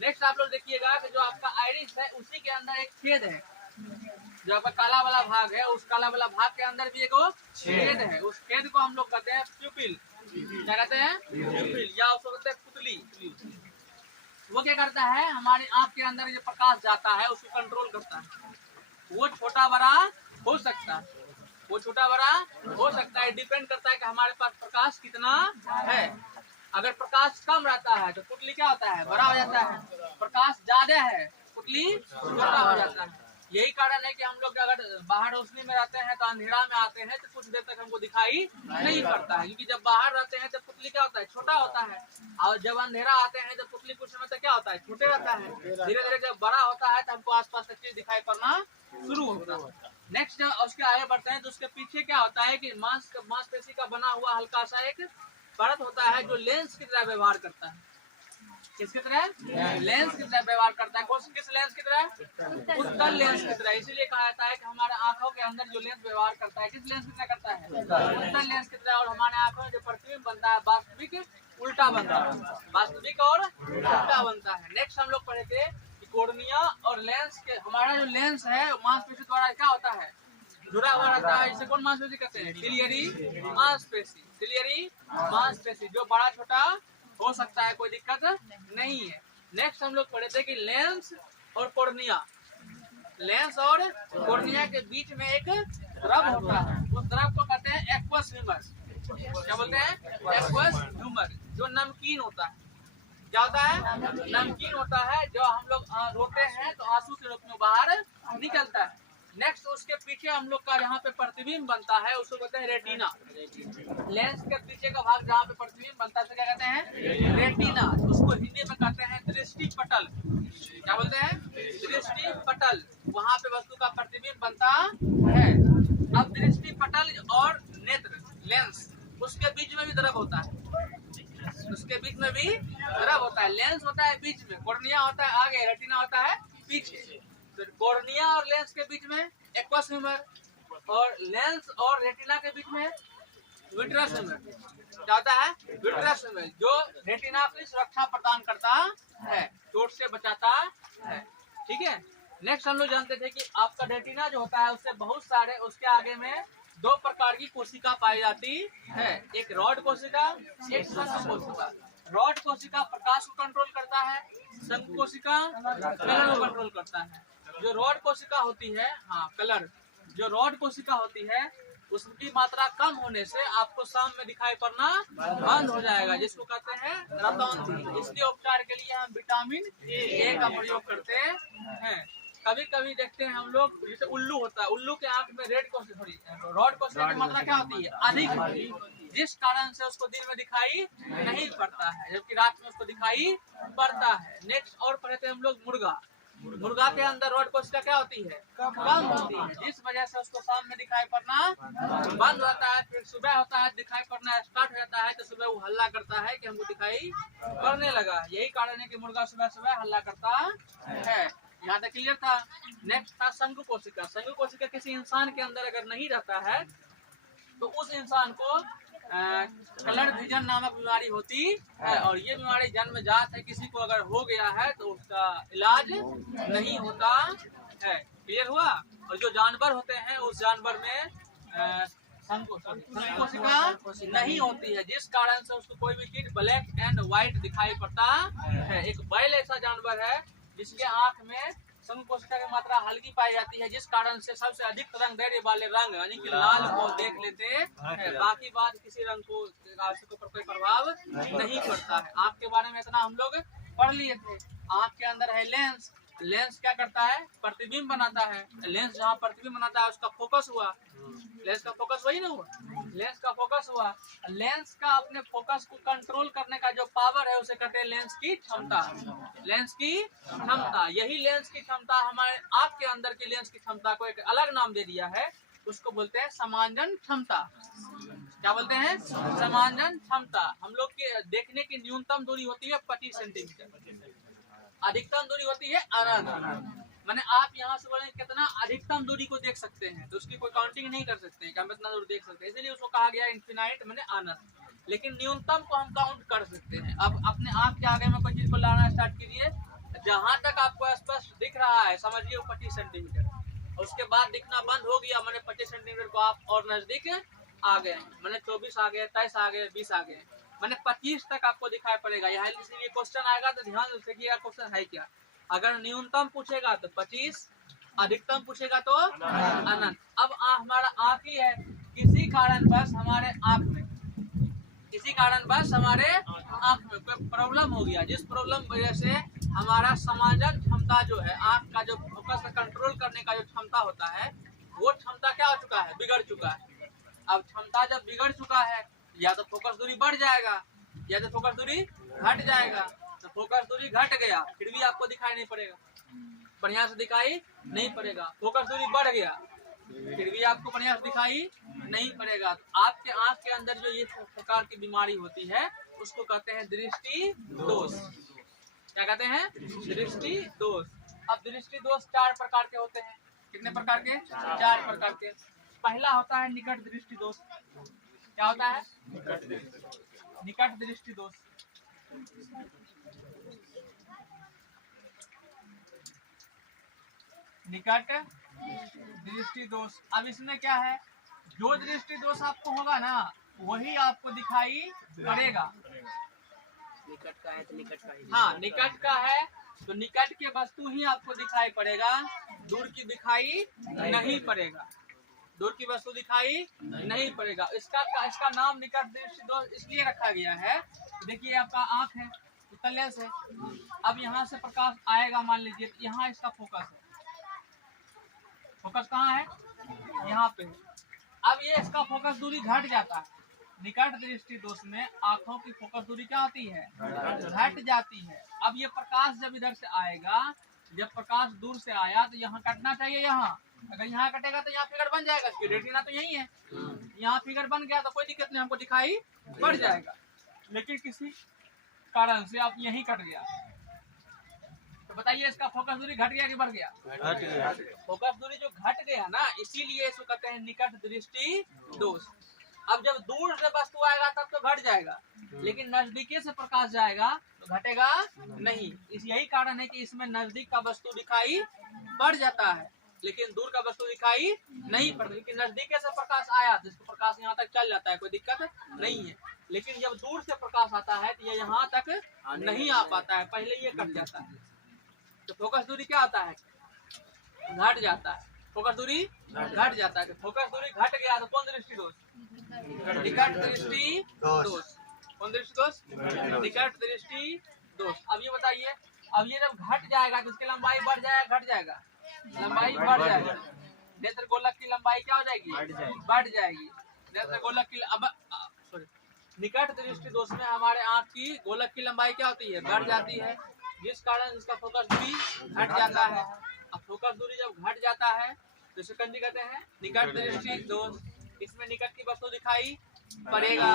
नेक्स्ट आप लोग देखिएगा कि जो आपका आइरिस है उसी के अंदर एक छेद है, जो आपका काला वाला भाग है, उस काला वाला भाग के अंदर भी एक छेद है। उस छेद को हम लोग कहते हैं प्यूपिल। क्या कहते हैं? प्यूपिल, या उसको कहते हैं पुतली। वो क्या करता है, हमारी आंख के अंदर जो प्रकाश जाता है उसको कंट्रोल करता है। वो छोटा बड़ा हो सकता है, वो छोटा बड़ा हो सकता है, डिपेंड करता है कि हमारे पास प्रकाश कितना है। अगर प्रकाश कम रहता है तो पुतली क्या होता है, बड़ा हो जाता है। प्रकाश ज्यादा है, पुतली छोटा हो जाता है। यही कारण है कि हम लोग अगर बाहर रोशनी में रहते हैं तो अंधेरा में आते हैं तो कुछ देर तक हमको दिखाई नहीं पड़ता है, क्योंकि जब बाहर रहते हैं तो पुतली क्या होता है, छोटा होता है, और जब अंधेरा आते हैं तो पुतली कुछ समय तक क्या होता है, छोटे रहता है। धीरे धीरे जब बड़ा होता है तो हमको आसपास की चीज दिखाई पड़ना शुरू होता है। नेक्स्ट जब उसके आगे बढ़ते हैं तो उसके पीछे क्या होता है कि मांसपेशी का बना हुआ हल्का सा एक परत होता है जो लेंस की तरह व्यवहार करता है। किसकी तरह? लेंस की तरह व्यवहार करता है। किस लेंस की तरह? उत्तल लेंस की तरह। इसीलिए कहा जाता है कि हमारे आंखों के अंदर जो लेंस व्यवहार करता है, किस लेंस की तरह करता है? उत्तल लेंस की तरह। और हमारे आंखों में जो प्रतिबिंब बनता है वास्तविक उल्टा बनता है, वास्तविक और उल्टा बनता है। नेक्स्ट हम लोग पढ़े थे कि कोर्निया और लेंस के, हमारा जो लेंस है मांसपेशी द्वारा क्या होता है, जुड़ा हुआ रहता है। इसे कौन मांसपेशी कहते हैं? सिलियरी मांसपेशी। सिलियरी मांसपेशी जो बड़ा छोटा हो सकता है, कोई दिक्कत नहीं है। नेक्स्ट हम लोग पढ़े थे कि लेंस और कोर्निया, लेंस और कोर्निया के बीच में एक द्रव होता है, उस द्रव को कहते हैं एक्वस ह्यूमर। क्या बोलते हैं? एक्वस ह्यूमर, जो नमकीन होता है। क्या होता है? नमकीन होता है, जो हम लोग रोते हैं तो आंसू के रूप में बाहर निकलता है। नेक्स्ट उसके पीछे हम लोग का जहाँ पे प्रतिबिंब बनता है उसको कहते हैं रेटिना। लेंस के पीछे का भाग जहाँ पे प्रतिबिंब बनता है क्या कहते हैं? रेटिना। उसको हिंदी में कहते हैं दृष्टि पटल। क्या बोलते हैं? दृष्टि पटल। वहाँ पे वस्तु का प्रतिबिंब बनता है। अब दृष्टि पटल और नेत्र लेंस, उसके बीच में भी द्रव होता है, उसके बीच में भी द्रव होता है। लेंस होता है बीच में, कोर्निया होता है आगे, रेटिना होता है पीछे। तो कोर्निया और लेंस के बीच में एक्वस ह्यूमर, और लेंस और रेटिना के बीच में विट्रस ह्यूमर। क्या होता है? विट्रस ह्यूमर, जो रेटिना की सुरक्षा प्रदान करता है, चोट से बचाता है। ठीक है। नेक्स्ट हम लोग जानते थे कि आपका रेटिना जो होता है उससे बहुत सारे, उसके आगे में दो प्रकार की कोशिका पाई जाती है, एक रॉड कोशिका, एक शंकु कोशिका। रॉड कोशिका प्रकाश को कंट्रोल करता है, शंकु कोशिका कलर को कंट्रोल करता है। जो रॉड कोशिका होती है, कलर, जो रॉड कोशिका होती है उसकी मात्रा कम होने से आपको शाम में दिखाई पड़ना बंद हो जाएगा, जिसको कहते हैं रतौंधी। इसके उपचार के लिए हम विटामिन ए का प्रयोग करते हैं। कभी कभी देखते हैं हम लोग, जैसे उल्लू होता है, उल्लू के आंख में रॉड कोशिका की मात्रा क्या होती है? अधिक होती है, जिस कारण से उसको दिन में दिखाई नहीं पड़ता है, जबकि रात में उसको दिखाई पड़ता है। नेक्स्ट और पढ़े थे हम लोग मुर्गा। मुर्गा के अंदर रॉड कोशिका क्या होती है? कम होती है, जिस वजह से उसको शाम में दिखाई पड़ना बंद होता है। फिर सुबह होता है, दिखाई पड़ना स्टार्ट हो जाता है, तो सुबह वो हल्ला करता है कि हमको दिखाई पड़ने लगा। यही कारण है कि मुर्गा सुबह सुबह हल्ला करता है। यहाँ तक क्लियर था। नेक्स्ट था शंकु कोशिका। शंकु कोशिका किसी इंसान के अंदर अगर नहीं रहता है तो उस इंसान को कलर विजन नामक बीमारी होती है, और ये बीमारी जन्मजात है। किसी को अगर हो गया है तो उसका इलाज नहीं होता है। क्लियर हुआ। और जो जानवर होते हैं उस जानवर में शंकु कोशिका नहीं होती है, जिस कारण से उसको कोई भी चीज ब्लैक एंड व्हाइट दिखाई पड़ता है। एक बैल ऐसा जानवर है जिसके आंख में शंकु कोशिका की मात्रा हल्की पाई जाती है, जिस कारण से सबसे अधिक रंग दैर्घ्य वाले रंग यानी कि लाल को देख लेते हैं, बाकी बात किसी रंग को पर कोई प्रभाव नहीं पड़ता है। आंख के बारे में इतना हम लोग पढ़ लिए थे। आंख के अंदर है लेंस। लेंस क्या करता है? प्रतिबिंब बनाता है। लेंस जहाँ प्रतिबिंब बनाता है उसका फोकस हुआ, लेंस का फोकस वही ना हुआ, लेंस का फोकस हुआ। लेंस का अपने फोकस को कंट्रोल करने का जो पावर है उसे कहते हैं लेंस की क्षमता। लेंस की क्षमता, यही लेंस की क्षमता हमारे आंख के अंदर की लेंस की क्षमता को एक अलग नाम दे दिया है, उसको बोलते हैं समांजन क्षमता। क्या बोलते हैं? समांजन क्षमता। हम लोग की देखने की न्यूनतम दूरी होती है 25 सेंटीमीटर, अधिकतम दूरी होती है अनंत। मैंने आप यहाँ से बोले कितना अधिकतम दूरी को देख सकते हैं, तो उसकी कोई काउंटिंग नहीं कर सकते हैं कि हम इतना दूर देख सकते हैं, इसलिए उसको कहा गया इन्फिनाइट मैंने अनंत। लेकिन न्यूनतम को हम काउंट कर सकते हैं। अब अपने आंख के आगे में कोई चीज को लाना स्टार्ट कीजिए, जहां तक आपको स्पष्ट दिख रहा है समझिए 25 सेंटीमीटर। उसके बाद दिखना बंद हो गया, मैंने 25 सेंटीमीटर को आप और नजदीक आ गए, मैंने 24 आ गए, 23 आ गए, 20 आ गए, मैंने 25 तक आपको दिखाई पड़ेगा। यहाँ इसलिए क्वेश्चन आएगा तो ध्यान रखिएगा क्वेश्चन है क्या। अगर न्यूनतम पूछेगा तो 25, अधिकतम पूछेगा तो अनंत। अब हमारा आंख ही है, किसी कारणवश हमारे आंख में कोई प्रॉब्लम हो गया, जिस प्रॉब्लम वजह से हमारा समाजन क्षमता जो है, आंख का जो फोकस कंट्रोल करने का जो क्षमता होता है, वो क्षमता क्या हो चुका है, बिगड़ चुका है। अब क्षमता जब बिगड़ चुका है, या तो फोकस दूरी बढ़ जाएगा या तो फोकस दूरी घट जाएगा। तो फोकस दूरी घट गया फिर भी आपको दिखाई नहीं पड़ेगा, बढ़िया से दिखाई नहीं पड़ेगा। फोकस दूरी बढ़ गया फिर भी आपको बढ़िया से दिखाई नहीं पड़ेगा। तो आपके आंख के अंदर जो ये प्रकार की बीमारी होती है उसको कहते हैं दृष्टि दोष। क्या कहते हैं, दृष्टि दोष। अब दृष्टि दोष 4 प्रकार के होते हैं। कितने प्रकार के, 4 प्रकार के। पहला होता है निकट दृष्टि दोष। क्या होता है, निकट दृष्टि दोष। निकट दृष्टि दोष। अब इसमें क्या है, जो दृष्टि दोष आपको होगा ना वही आपको दिखाई पड़ेगा। निकट का है तो निकट का ही। हाँ, निकट का है तो निकट के वस्तु ही आपको दिखाई पड़ेगा, दूर की दिखाई नहीं पड़ेगा, दूर की वस्तु दिखाई नहीं पड़ेगा। इसका नाम निकट दृष्टि दोष इसलिए रखा गया है। देखिए आपका आंख है, उत्तल लेंस है। अब यहाँ से प्रकाश आएगा, मान लीजिए यहाँ इसका फोकस है। फोकस कहाँ है, यहाँ पे। अब ये इसका फोकस दूरी घट जाता है। निकट दृष्टि दोष में आंखों की फोकस दूरी क्या होती है, घट जाती है। अब ये प्रकाश जब इधर से आएगा, जब प्रकाश दूर से आया तो यहाँ कटना चाहिए, यहाँ अगर यहाँ कटेगा तो यहाँ फिगर बन जाएगा, रेटिना तो यही है, यहाँ फिगर बन गया तो कोई दिक्कत नहीं, हमको दिखाई पड़ जाएगा। लेकिन किसी कारण से आप यही कट गया तो बताइए इसका फोकस दूरी घट गया कि बढ़ गया, घट गया। फोकस दूरी जो घट गया ना, इसीलिए इसको कहते हैं निकट दृष्टि दोष। अब जब दूर से वस्तु आएगा तब तो घट जाएगा, लेकिन नजदीकी से प्रकाश जाएगा तो घटेगा नहीं। यही कारण है कि इसमें नजदीक का वस्तु दिखाई पड़ जाता है लेकिन दूर का वस्तु दिखाई नहीं पड़ता। लेकिन नजदीक से प्रकाश आया तो इसको प्रकाश यहाँ तक चल जाता है, कोई दिक्कत नहीं है। लेकिन जब दूर से प्रकाश आता है तो ये यहाँ तक नहीं आ पाता है, पहले ये कट जाता है। तो फोकस दूरी क्या होता है, घट जाता है। फोकस दूरी घट जाता है। फोकस दूरी घट गया तो कौन दृष्टि दोष, निकट दृष्टि दोष। कौन दृष्टि दोष, निकट दृष्टि दोष। अब ये बताइए, अब ये जब घट जाएगा तो इसकी लंबाई बढ़ जाएगा, घट जाएगा, लंबाई बढ़ जाएगा। नेत्र गोलक की लंबाई क्या हो जाएगी, बढ़ जाएगी। नेत्र गोलक की सॉरी, निकट दृष्टि दोष में हमारे आंख की गोलक की लंबाई क्या होती है, बढ़ जाती है, जिस कारण इसका फोकस दूरी घट जाता है। अब फोकस दूरी जब घट जाता है तो इसे कंजी कहते हैं निकट दृष्टि दोष। इसमें निकट की वस्तु दिखाई पड़ेगा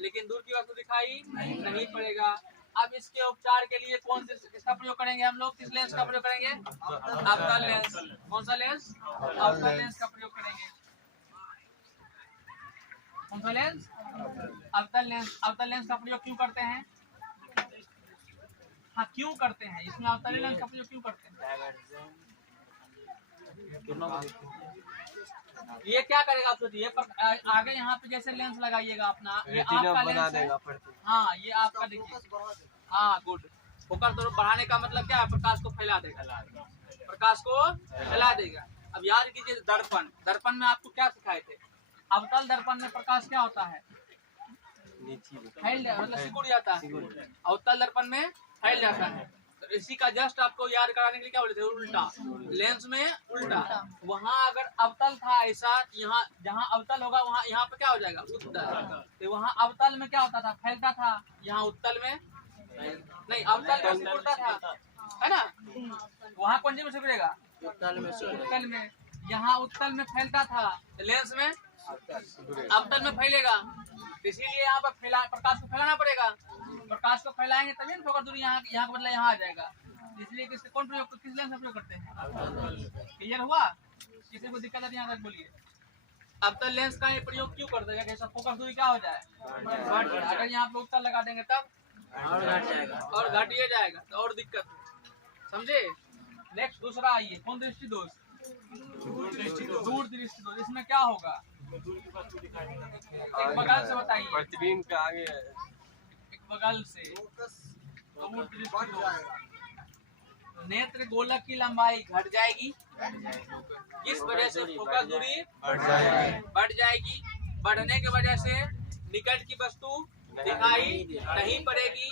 लेकिन दूर की वस्तु दिखाई नहीं पड़ेगा। अब इसके उपचार के लिए कौन से इसका प्रयोग करेंगे हम लोग, किस लेंस का प्रयोग करेंगे, अवतल लेंस। कौन सा लेंस, अवतल लेंस का प्रयोग करेंगे। कौन सा लेंस, अवतल लेंस। अवतल लेंस का प्रयोग क्यों करते हैं, हाँ क्यों करते हैं, इसमें अवतल लेंस का प्रयोग क्यों करते हैं। ये क्या करेगा आप सोचिए, आगे यहाँ पे जैसे लेंस लगाइएगा अपना, ये आपका लेंस है, हाँ ये आपका देखिए, हाँ गुड। फोकस दूरी बढ़ाने का मतलब क्या है, प्रकाश को फैला देगा, प्रकाश को फैला देगा। अब याद कीजिए दर्पण, दर्पण में आपको क्या सिखाए थे, अवतल दर्पण में प्रकाश क्या होता है, फैल मतलब सिकुड़ जाता है, अवतल दर्पण में फैल जाता है। तो इसी का जस्ट आपको याद कराने के लिए क्या बोले थे, उल्टा लेंस में उल्टा। वहाँ अगर अवतल था ऐसा, यहाँ जहाँ अवतल होगा वहाँ यहाँ पे क्या हो जाएगा, उत्तल। तो वहाँ अवतल में क्या होता था, फैलता था, यहाँ उत्तल में नहीं, अवतल में सिकुड़ता था, है ना। वहाँ कौन सी में सिकुड़ेगा, उत्तल में। यहाँ उत्तल में फैलता था, लेंस में अवतल में फैलेगा। इसीलिए यहाँ पर प्रकाश को फैलाना पड़ेगा, प्रकाश को फैलाएंगे तभी ना फोकस दूरी यहाँ का बदला यहाँ आ जाएगा। इसलिए किस कौन प्रयोग, किस लेंस का प्रयोग करते हैं, क्लियर हुआ, किसी को दिक्कत है यहाँ तक बोलिए। अवतल लेंस का ये प्रयोग क्यों करते हैं, जैसा फोकस दूरी क्या हो जाए, अगर यहाँ पे उत्तल लगा देंगे तब और घटिए जाएगा तो और दिक्कत, समझे। नेक्स्ट दूसरा आइए, कौन दृष्टि दोष, दूर दृष्टि दोष। इसमें क्या होगा, एक बगल से बताइए, प्रतिबिंब के आगे एक बगल से दूर दृष्टि दोष। नेत्र गोलक की लंबाई घट जाएगी, जिस वजह से फोकस दूरी बढ़ जाएगी। बढ़ने की वजह से निकट की वस्तु दिखाई नहीं पड़ेगी,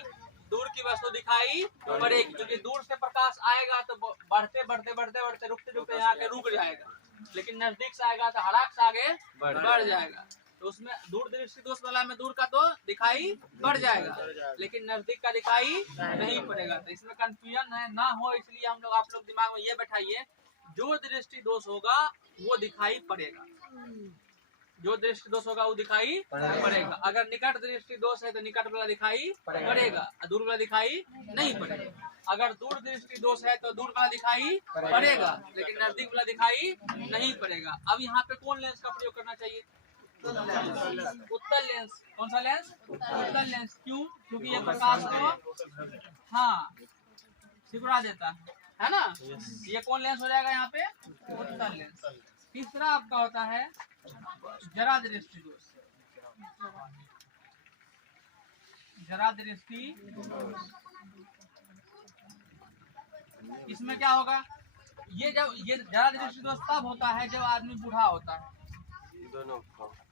दूर की वस्तु दिखाई पड़ेगी, क्योंकि दूर से प्रकाश आएगा तो बढ़ते बढ़ते बढ़ते बढ़ते रुकते रुकते यहाँ के रुक जाएगा, लेकिन नजदीक से आएगा तो हड़ाक से आगे बढ़ जाएगा। तो उसमें दूर दृष्टि दोष वाला में दूर का तो दिखाई बढ़ जाएगा, लेकिन नजदीक का दिखाई नहीं पड़ेगा। तो इसमें कंफ्यूजन है ना हो, इसलिए हम लोग आप लोग दिमाग में ये बैठाइए, जो दृष्टि दोष होगा वो दिखाई पड़ेगा, जो दृष्टि दोष होगा वो दिखाई पड़ेगा। अगर निकट दृष्टि दोष है तो निकट वाला दिखाई पड़ेगा, दूर वाला दिखाई नहीं पड़ेगा। अगर दूर दृष्टि दोष है तो दूर वाला दिखाई पड़ेगा, लेकिन नजदीक वाला दिखाई नहीं पड़ेगा। अब यहाँ पे कौन लेंस का प्रयोग करना चाहिए? उत्तल लेंस। कौन सा लेंस? उत्तल लेंस। क्यों? क्योंकि ये प्रकाश को हाँ सिकुड़ा देता है ना। ये कौन लेंस हो जाएगा यहाँ पे? उत्तल लेंस। तीसरा आपका होता है जरा दृष्टि दोष। जरा दृष्टि, इसमें क्या होगा? ये जरा दृष्टि दोष तब होता है जब आदमी बूढ़ा होता है,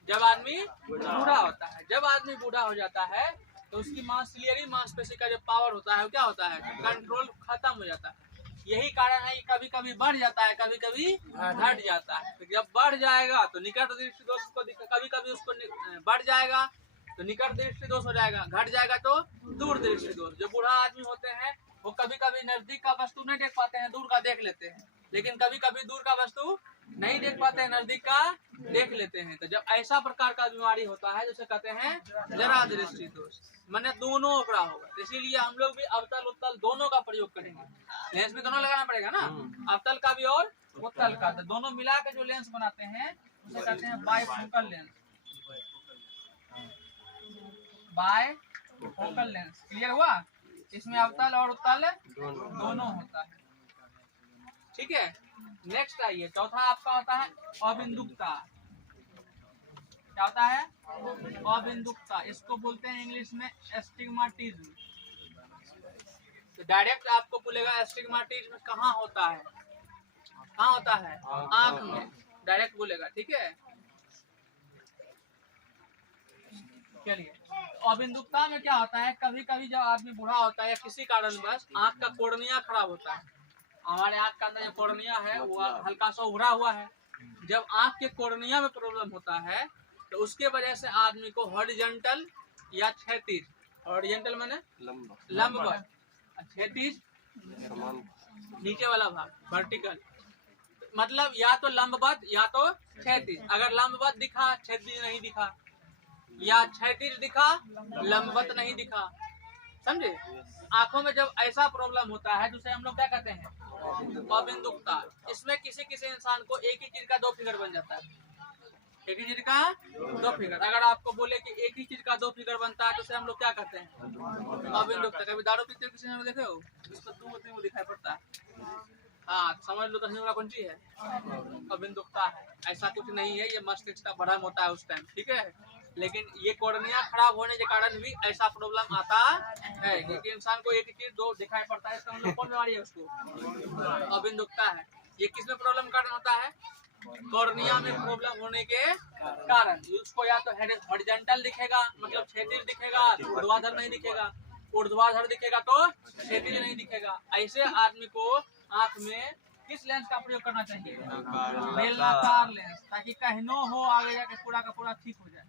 जब आदमी बूढ़ा होता है। जब आदमी बूढ़ा हो जाता है तो उसकी सिलियरी मांसपेशी का जो पावर होता है वो क्या होता है? कंट्रोल खत्म हो जाता है। यही कारण है कि कभी कभी बढ़ जाता है, कभी कभी घट जाता है। तो जब बढ़ जाएगा तो निकट दृष्टि दोष को, कभी कभी उसको बढ़ जाएगा तो निकट दृष्टि दोष हो जाएगा, घट जाएगा तो दूर दृष्टि दोष। जो बूढ़ा आदमी होते हैं वो कभी कभी नजदीक का वस्तु नहीं देख पाते हैं, दूर का देख लेते हैं, लेकिन कभी कभी दूर का वस्तु नहीं देख पाते हैं, नजदीक का देख लेते हैं। तो जब ऐसा प्रकार का बीमारी होता है जिसे कहते हैं जरा दृष्टि दोष, मैंने दोनों ओकड़ा होगा। तो इसीलिए हम लोग भी अवतल उत्तल दोनों का प्रयोग करेंगे। लेंस भी दोनों लगाना पड़ेगा ना, अवतल का भी और उत्तल का। तो दोनों मिला के जो लेंस बनाते हैं उसे कहते हैं bifocal lens. Bifocal lens. Clear हुआ? इसमें अवतल और उत्तल दोनों होता है। ठीक है, नेक्स्ट आइए। चौथा आपका होता है अबिंदुकता। क्या होता है? अबिंदुकता। इसको बोलते हैं इंग्लिश में एस्टिग्माटिज्म। तो डायरेक्ट आपको बोलेगा एस्टिग्माटिज्म कहाँ होता है? कहाँ होता है? आंख में डायरेक्ट बोलेगा। ठीक है, चलिए। अबिंदुकता में क्या होता है? कभी कभी जब आदमी बूढ़ा होता है या किसी कारणवश आंख का कोर्निया खराब होता है, हमारे आंख का अंदर जो कोर्निया है वो हल्का सा उभरा हुआ है। जब आंख के कोर्निया में प्रॉब्लम होता है तो उसके वजह से आदमी को हॉरिजॉन्टल या क्षैतिज, हॉरिजॉन्टल माने लंबवत, क्षैतिज नीचे वाला भाग वर्टिकल, मतलब या तो लंबवत या तो क्षैतिज। अगर लंबवत दिखा क्षैतिज नहीं दिखा, या क्षैतिज दिखा लंबवत नहीं दिखा, समझे? आंखों में जब ऐसा प्रॉब्लम होता है जिसे हम लोग क्या कहते हैं? अबिंदुकता। इसमें किसी किसी इंसान को एक ही चीज का दो फिगर बन जाता है, एक ही चीज का दो फिगर। अगर आपको बोले कि एक ही चीज का दो फिगर बनता है तो उसे हम लोग क्या कहते हैं? अबिंदुकता। कभी दारू पीते हो किसी ने देखे हो? इसको दो तीन दिखाई पड़ता है। हाँ, समझ लो तो कौन सी है? अबिंदुकता है। ऐसा कुछ नहीं है, ये मस्तिष्क का भ्रम होता है उस टाइम। ठीक है, लेकिन ये कोर्निया खराब होने के कारण भी ऐसा प्रॉब्लम आता है कि इंसान को एक चीज दो दिखाई पड़ता है। इसका मतलब कौन बीमारी है? उसको अबिंदुकता है। ये किस में प्रॉब्लम कारण होता है? कोर्निया में प्रॉब्लम होने के कारण। उसको या तो हॉरिजॉन्टल दिखेगा, मतलब क्षैतिज दिखेगा, ऊर्ध्वाधर नहीं दिखेगा, ऊर्ध्वाधर दिखेगा तो क्षैतिज नहीं दिखेगा। ऐसे आदमी को आंख में किस लेंस का प्रयोग करना चाहिए? बेलनाकार लेंस, ताकि कहीं नो हो आगे जाके पूरा का पूरा ठीक हो जाए।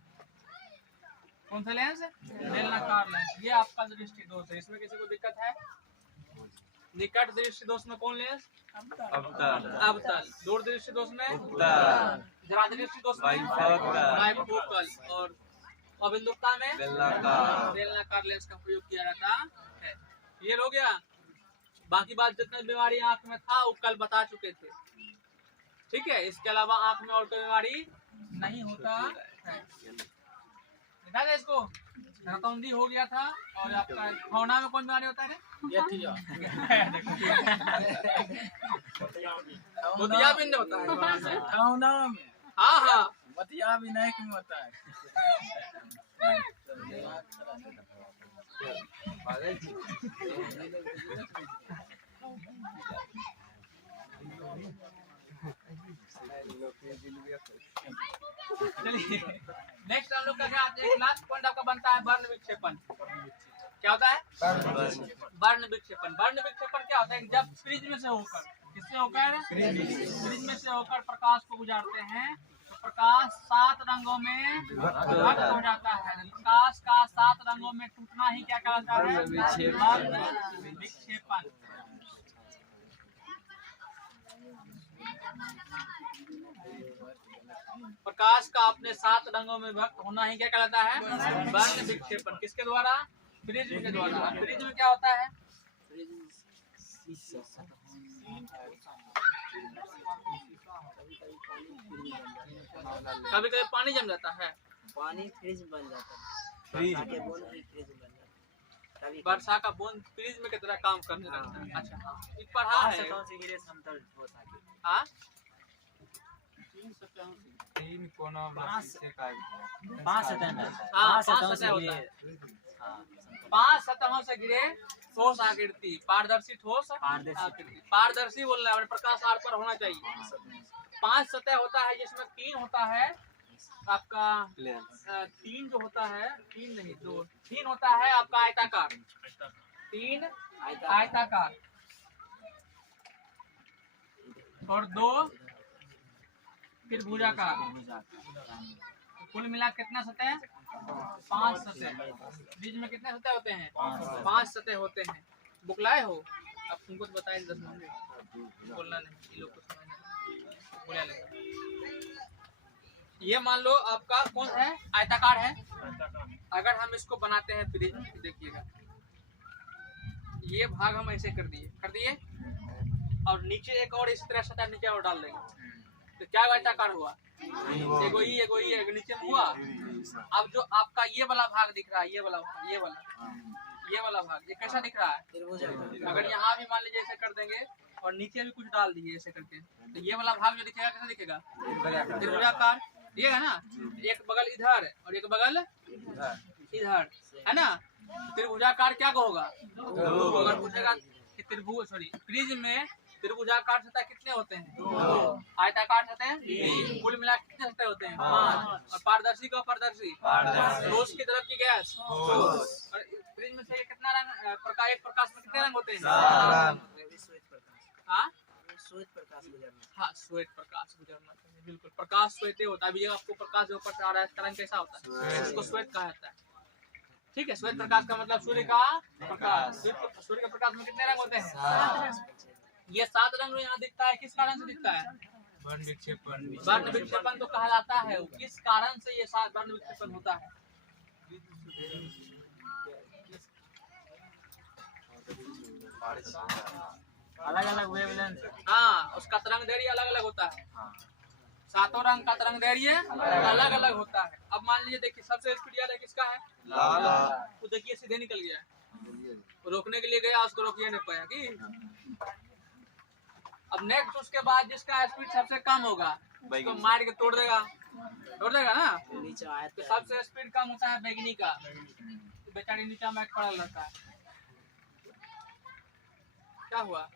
कौन सा लेंस? बेलनाकार लेंस। ये आपका दृष्टि दोष है। इसमें किसी को दिक्कत है? निकट दृष्टि दोष में कौन लेंस? अवतल। दूर दृष्टि दोष में जरा दृष्टि दोष में बाइफोकल, और अबिंदुकता में बेलनाकार लेंस का प्रयोग किया जाता है। क्लियर हो गया? बाकी बात जितनी बीमारी आंख में था वो कल बता चुके थे। ठीक है, इसके अलावा आंख में और कोई बीमारी नहीं होता है। देखा गया इसको? नकौंदी हो गया था, और आपका खौना में कौन बीमारी होता है? मोतियाबिंद होता है खौना में। हाँ हाँ, मोतियाबिंद में होता है। चलिए नेक्स्ट हम लोग का एक लास्ट पॉइंट आपका बनता है वर्ण विक्षेपण। क्या होता है? वर्ण विक्षेपण। वर्ण विक्षेपण क्या होता है? जब फ्रिज में से होकर, किससे होकर? फ्रिज में से होकर प्रकाश को गुजारते हैं तो प्रकाश 7 रंगों में विभक्त हो जाता है। प्रकाश का 7 रंगों में टूटना ही क्या कहलाता है? वर्ण विक्षेपण। प्रकाश का अपने 7 रंगों में विभक्त होना ही क्या कहलाता है? वर्ण विक्षेपण। किसके द्वारा? फ्रिज के द्वारा। फ्रिज में क्या होता है? कभी कभी पानी जम जाता है, पानी फ्रिज बन जाता है, वर्षा के बूंद भी फ्रिज बन जाता है। वर्षा का बूंद फ्रिज में कितना काम करने लगता है। अच्छा हाँ, ये पढ़ा है। हाँ? 5 सतहों से घिरे ठोस आकृति, पारदर्शी ठोस आकृति। पारदर्शी बोलना है, प्रकाश आर पर होना चाहिए। 5 सतह होता है जिसमें 3 होता है आपका 3 जो होता है, 3 नहीं 2, 3 होता है आपका आयताकार, 3 आयताकार और 2 त्रिभुजाकार। कुल मिला कितना सतह? 5 सतह। बीच में कितने सतह होते हैं? 5 सतह होते हैं। बुकलाए हो? अब तुमको तो बताए 10 मिनट बोलना नहीं, ये लोग को समझना बोला लगेगा। ये मान लो आपका कौन है? आयताकार है। अगर हम इसको बनाते हैं फ्रिज, देखिएगा ये भाग हम ऐसे कर दिए और नीचे एक और इस तरह सतह नीचे और डाल देंगे तो क्या आयताकार हुआ? एगो ही नीचे में हुआ। अब जो आपका ये वाला भाग दिख रहा है, ये वाला भाग, ये कैसा दिख रहा है? अगर यहाँ भी मान लीजिए ऐसे कर देंगे और नीचे भी कुछ डाल दिए ऐसे करके, तो ये वाला भाग जो दिखेगा कैसा दिखेगा? त्रिभुजाकार दिखेगा ना। एक बगल इधर और एक बगल इधर, है ना। त्रिभुजाकार क्या होगा? अगर पूछेगा कि फ्रिज में त्रिभुजाकार सतह कितने होते हैं? 2। आयताकार सतह कुल मिला कितने सतह होते हैं? 5। और पारदर्शी का पारदर्शी ठोस की तरफ की गैस। और फ्रिज में से कितना रंग प्रकाश, एक प्रकाश में कितने रंग होते हैं? हाँ, श्वेत प्रकाश गुजरना। हाँ, श्वेत प्रकाश गुजरना चाहिए, बिल्कुल। प्रकाश श्वेत होता है। अभी आपको प्रकाश जो ऊपर से आ रहा है इसका रंग कैसा होता है? उसको श्वेत कहा जाता है। ठीक है, श्वेत प्रकाश का मतलब सूर्य का प्रकाश। सूर्य के प्रकाश में कितने रंग होते हैं? ये 7 रंग यहाँ दिखता है, किस कारण से दिखता है? वर्ण विक्षेपण। वर्ण विक्षेपण तो कहलाता है। किस कारण से ये 7 वर्ण विक्षेपण होता है? अलग अलग वेवलेंथ। हाँ, उसका तरंग दैर्घ्य अलग अलग होता है। 7 रंग का तरंग दैर्घ्य अलग अलग होता है। अब मान लीजिए, देखिए सबसे स्पीड ज्यादा किसका है? लाल। वो देखिए सीधे निकल गया, रोकने के लिए गया, उसको रोकिए नहीं पाया कि। अब नेक्स्ट उसके बाद जिसका स्पीड सबसे कम होगा उसको मार के तोड़ देगा ना। तो सबसे स्पीड कम होता है बैगनी का, तो बेचारी नीचा में खड़ा रहता है। क्या हुआ?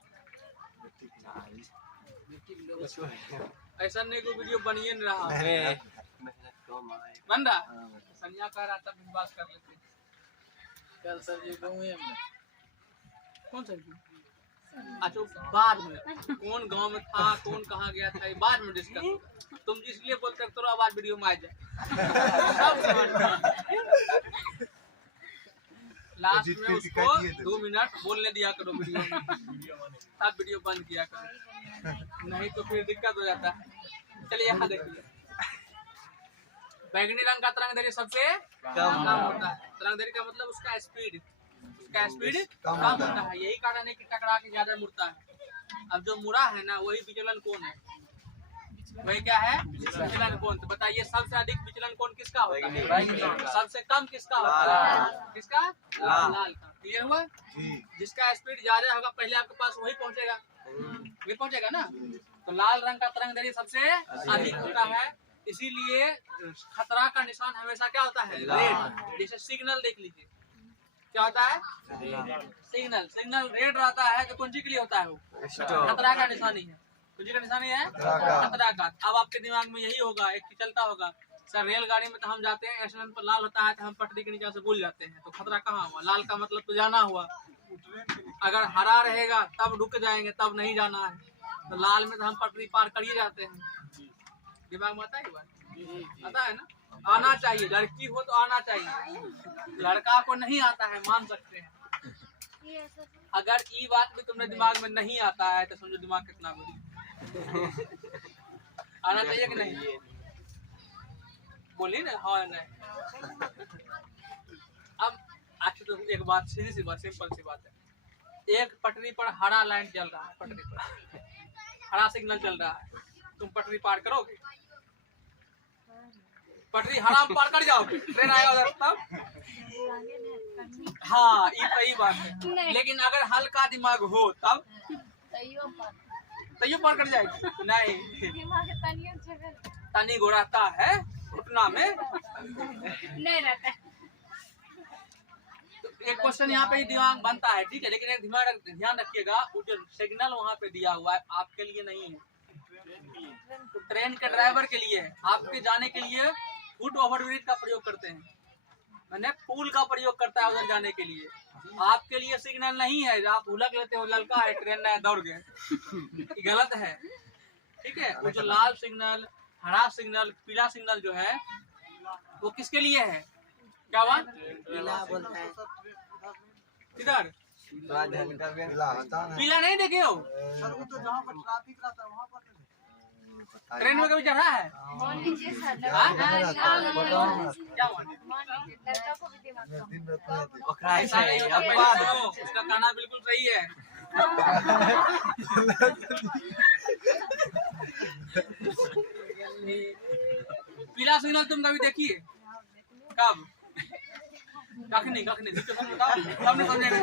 ऐसा नहीं कोई वीडियो बनिए नहीं रहा बन रहा। संज्ञा कह रहा था विश्वास कर लेते। कल सर जी कौन सर जी? अच्छा, बाद में कौन गांव में था, कौन कहाँ गया था, ये बाद में डिस्कस होगा। तुम इसलिए बोलते हो आवाज वीडियो में आ जाए। लास्ट में उसको 2 मिनट बोलने दिया करो वीडियो में, तब वीडियो बंद किया करो, नहीं तो फिर दिक्कत हो जाता है। चलिए यहाँ देखिए, बैगनी रंग का तरंग दैर्घ्य सबसे कम होता है। तरंग दैर्घ्य का मतलब उसका स्पीड कम होता है। यही कारण है कि टकरा के ज्यादा मुड़ता है। अब जो मुड़ा है ना, वही विचलन कोण है। वही क्या है? विचलन कोण। तो बताइए सबसे अधिक विचलन कोण किसका होता है? सबसे कम किसका होता है? किसका? लाल का। क्लियर हुआ? जिसका स्पीड ज्यादा होगा पहले आपके पास वही पहुंचेगा ना। तो लाल रंग का तरंग दैर्घ्य सबसे अधिक होता है। इसीलिए खतरा का निशान हमेशा क्या होता है? रेड। जैसे सिग्नल देख लीजिए, क्या होता है? सिग्नल रेड रहता है तो कौन सी के लिए होता है? वो खतरा का निशानी है। कौन सी का निशानी है? खतरा का। अब आपके दिमाग में यही होगा, एक चलता होगा सर रेलगाड़ी में तो हम जाते हैं, स्टेशन पर लाल होता है तो हम पटरी के नीचे से भूल जाते हैं, तो खतरा कहाँ हुआ? लाल का मतलब तो जाना हुआ। अगर हरा रहेगा तब रुक जाएंगे, तब नहीं जाना है। तो लाल में तो हम पटरी पार करिए जाते हैं। दिमाग में आता है ये बात? आता है ना? आना चाहिए, लड़की हो तो आना चाहिए, लड़का को नहीं आता है, मान सकते हैं। अगर ये बात भी तुमने दिमाग में नहीं आता है तो समझो दिमाग कितना बुरी। आना चाहिए कि नहीं? बोलिए ना, हाँ नहीं। अब अच्छा तो एक बात, सीधी सी बात, सिंपल सी बात है। एक पटरी पर हरा लाइन चल रहा है, पटरी पर हरा सिग्नल चल रहा है, तुम पटरी पार करोगे? पटरी हरा पार कर जाओगे, ट्रेन आएगा उधर तब। हाँ ये सही बात है, लेकिन अगर हल्का दिमाग हो तब तैयो पार कर जाएगी। नहीं, तनी घोड़ाता है घुटना में नहीं रहता। तो एक क्वेश्चन यहाँ पे दिमाग बनता है, ठीक है, लेकिन एक ध्यान रखिएगा, वो जो सिग्नल वहाँ पे दिया हुआ है आपके लिए नहीं है, तो ट्रेन के ड्राइवर के लिए है। आपके जाने के लिए फुट ओवरब्रिज का प्रयोग करते हैं, मैंने पुल का प्रयोग करता है उधर जाने के लिए। आपके लिए सिग्नल नहीं है, आप उलट लेते हो, ललका है ट्रेन में दौड़ गए, गलत है, ठीक है। वो जो लाल सिग्नल, हरा सिग्नल, पीला सिग्नल जो है वो किसके लिए है? क्या बात? पीला बोलता है। किधर पीला नहीं देखे हो? ट्रेन में कभी चढ़ा है? मान लीजिए सर, हाँ? क्या क्या को भी दिमाग ऐसा नहीं होता, पहले सुनो, उसका कहना बिल्कुल सही है। पीला सिग्नल तुम कभी देखिए? कब? कखनी बताओ, तब नहीं समझेंगे।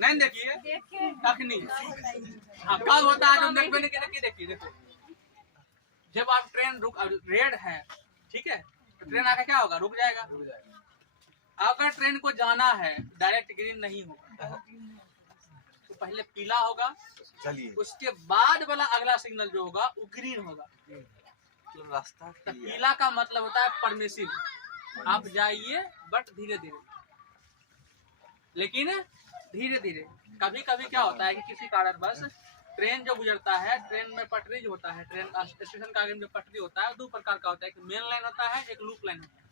नहीं देखिए कखनी, हाँ कब होता है? जब देखिए देखो, जब आप ट्रेन रेड है, ठीक है, तो ट्रेन आके क्या होगा? रुक जाएगा। अगर ट्रेन को जाना है, डायरेक्ट ग्रीन नहीं होगा, तो पहले पीला होगा, उसके बाद वाला अगला सिग्नल जो होगा वो ग्रीन होगा। रास्ता तो पीला का मतलब होता है परमिसिव, आप जाइए बट धीरे धीरे, लेकिन धीरे धीरे। कभी कभी क्या होता है कि किसी कारण बस ट्रेन जो गुजरता है, ट्रेन में पटरी जो होता है, ट्रेन स्टेशन का आगे में जो पटरी होता है, दो प्रकार का होता है, एक मेन लाइन होता है, एक लूप लाइन होता है।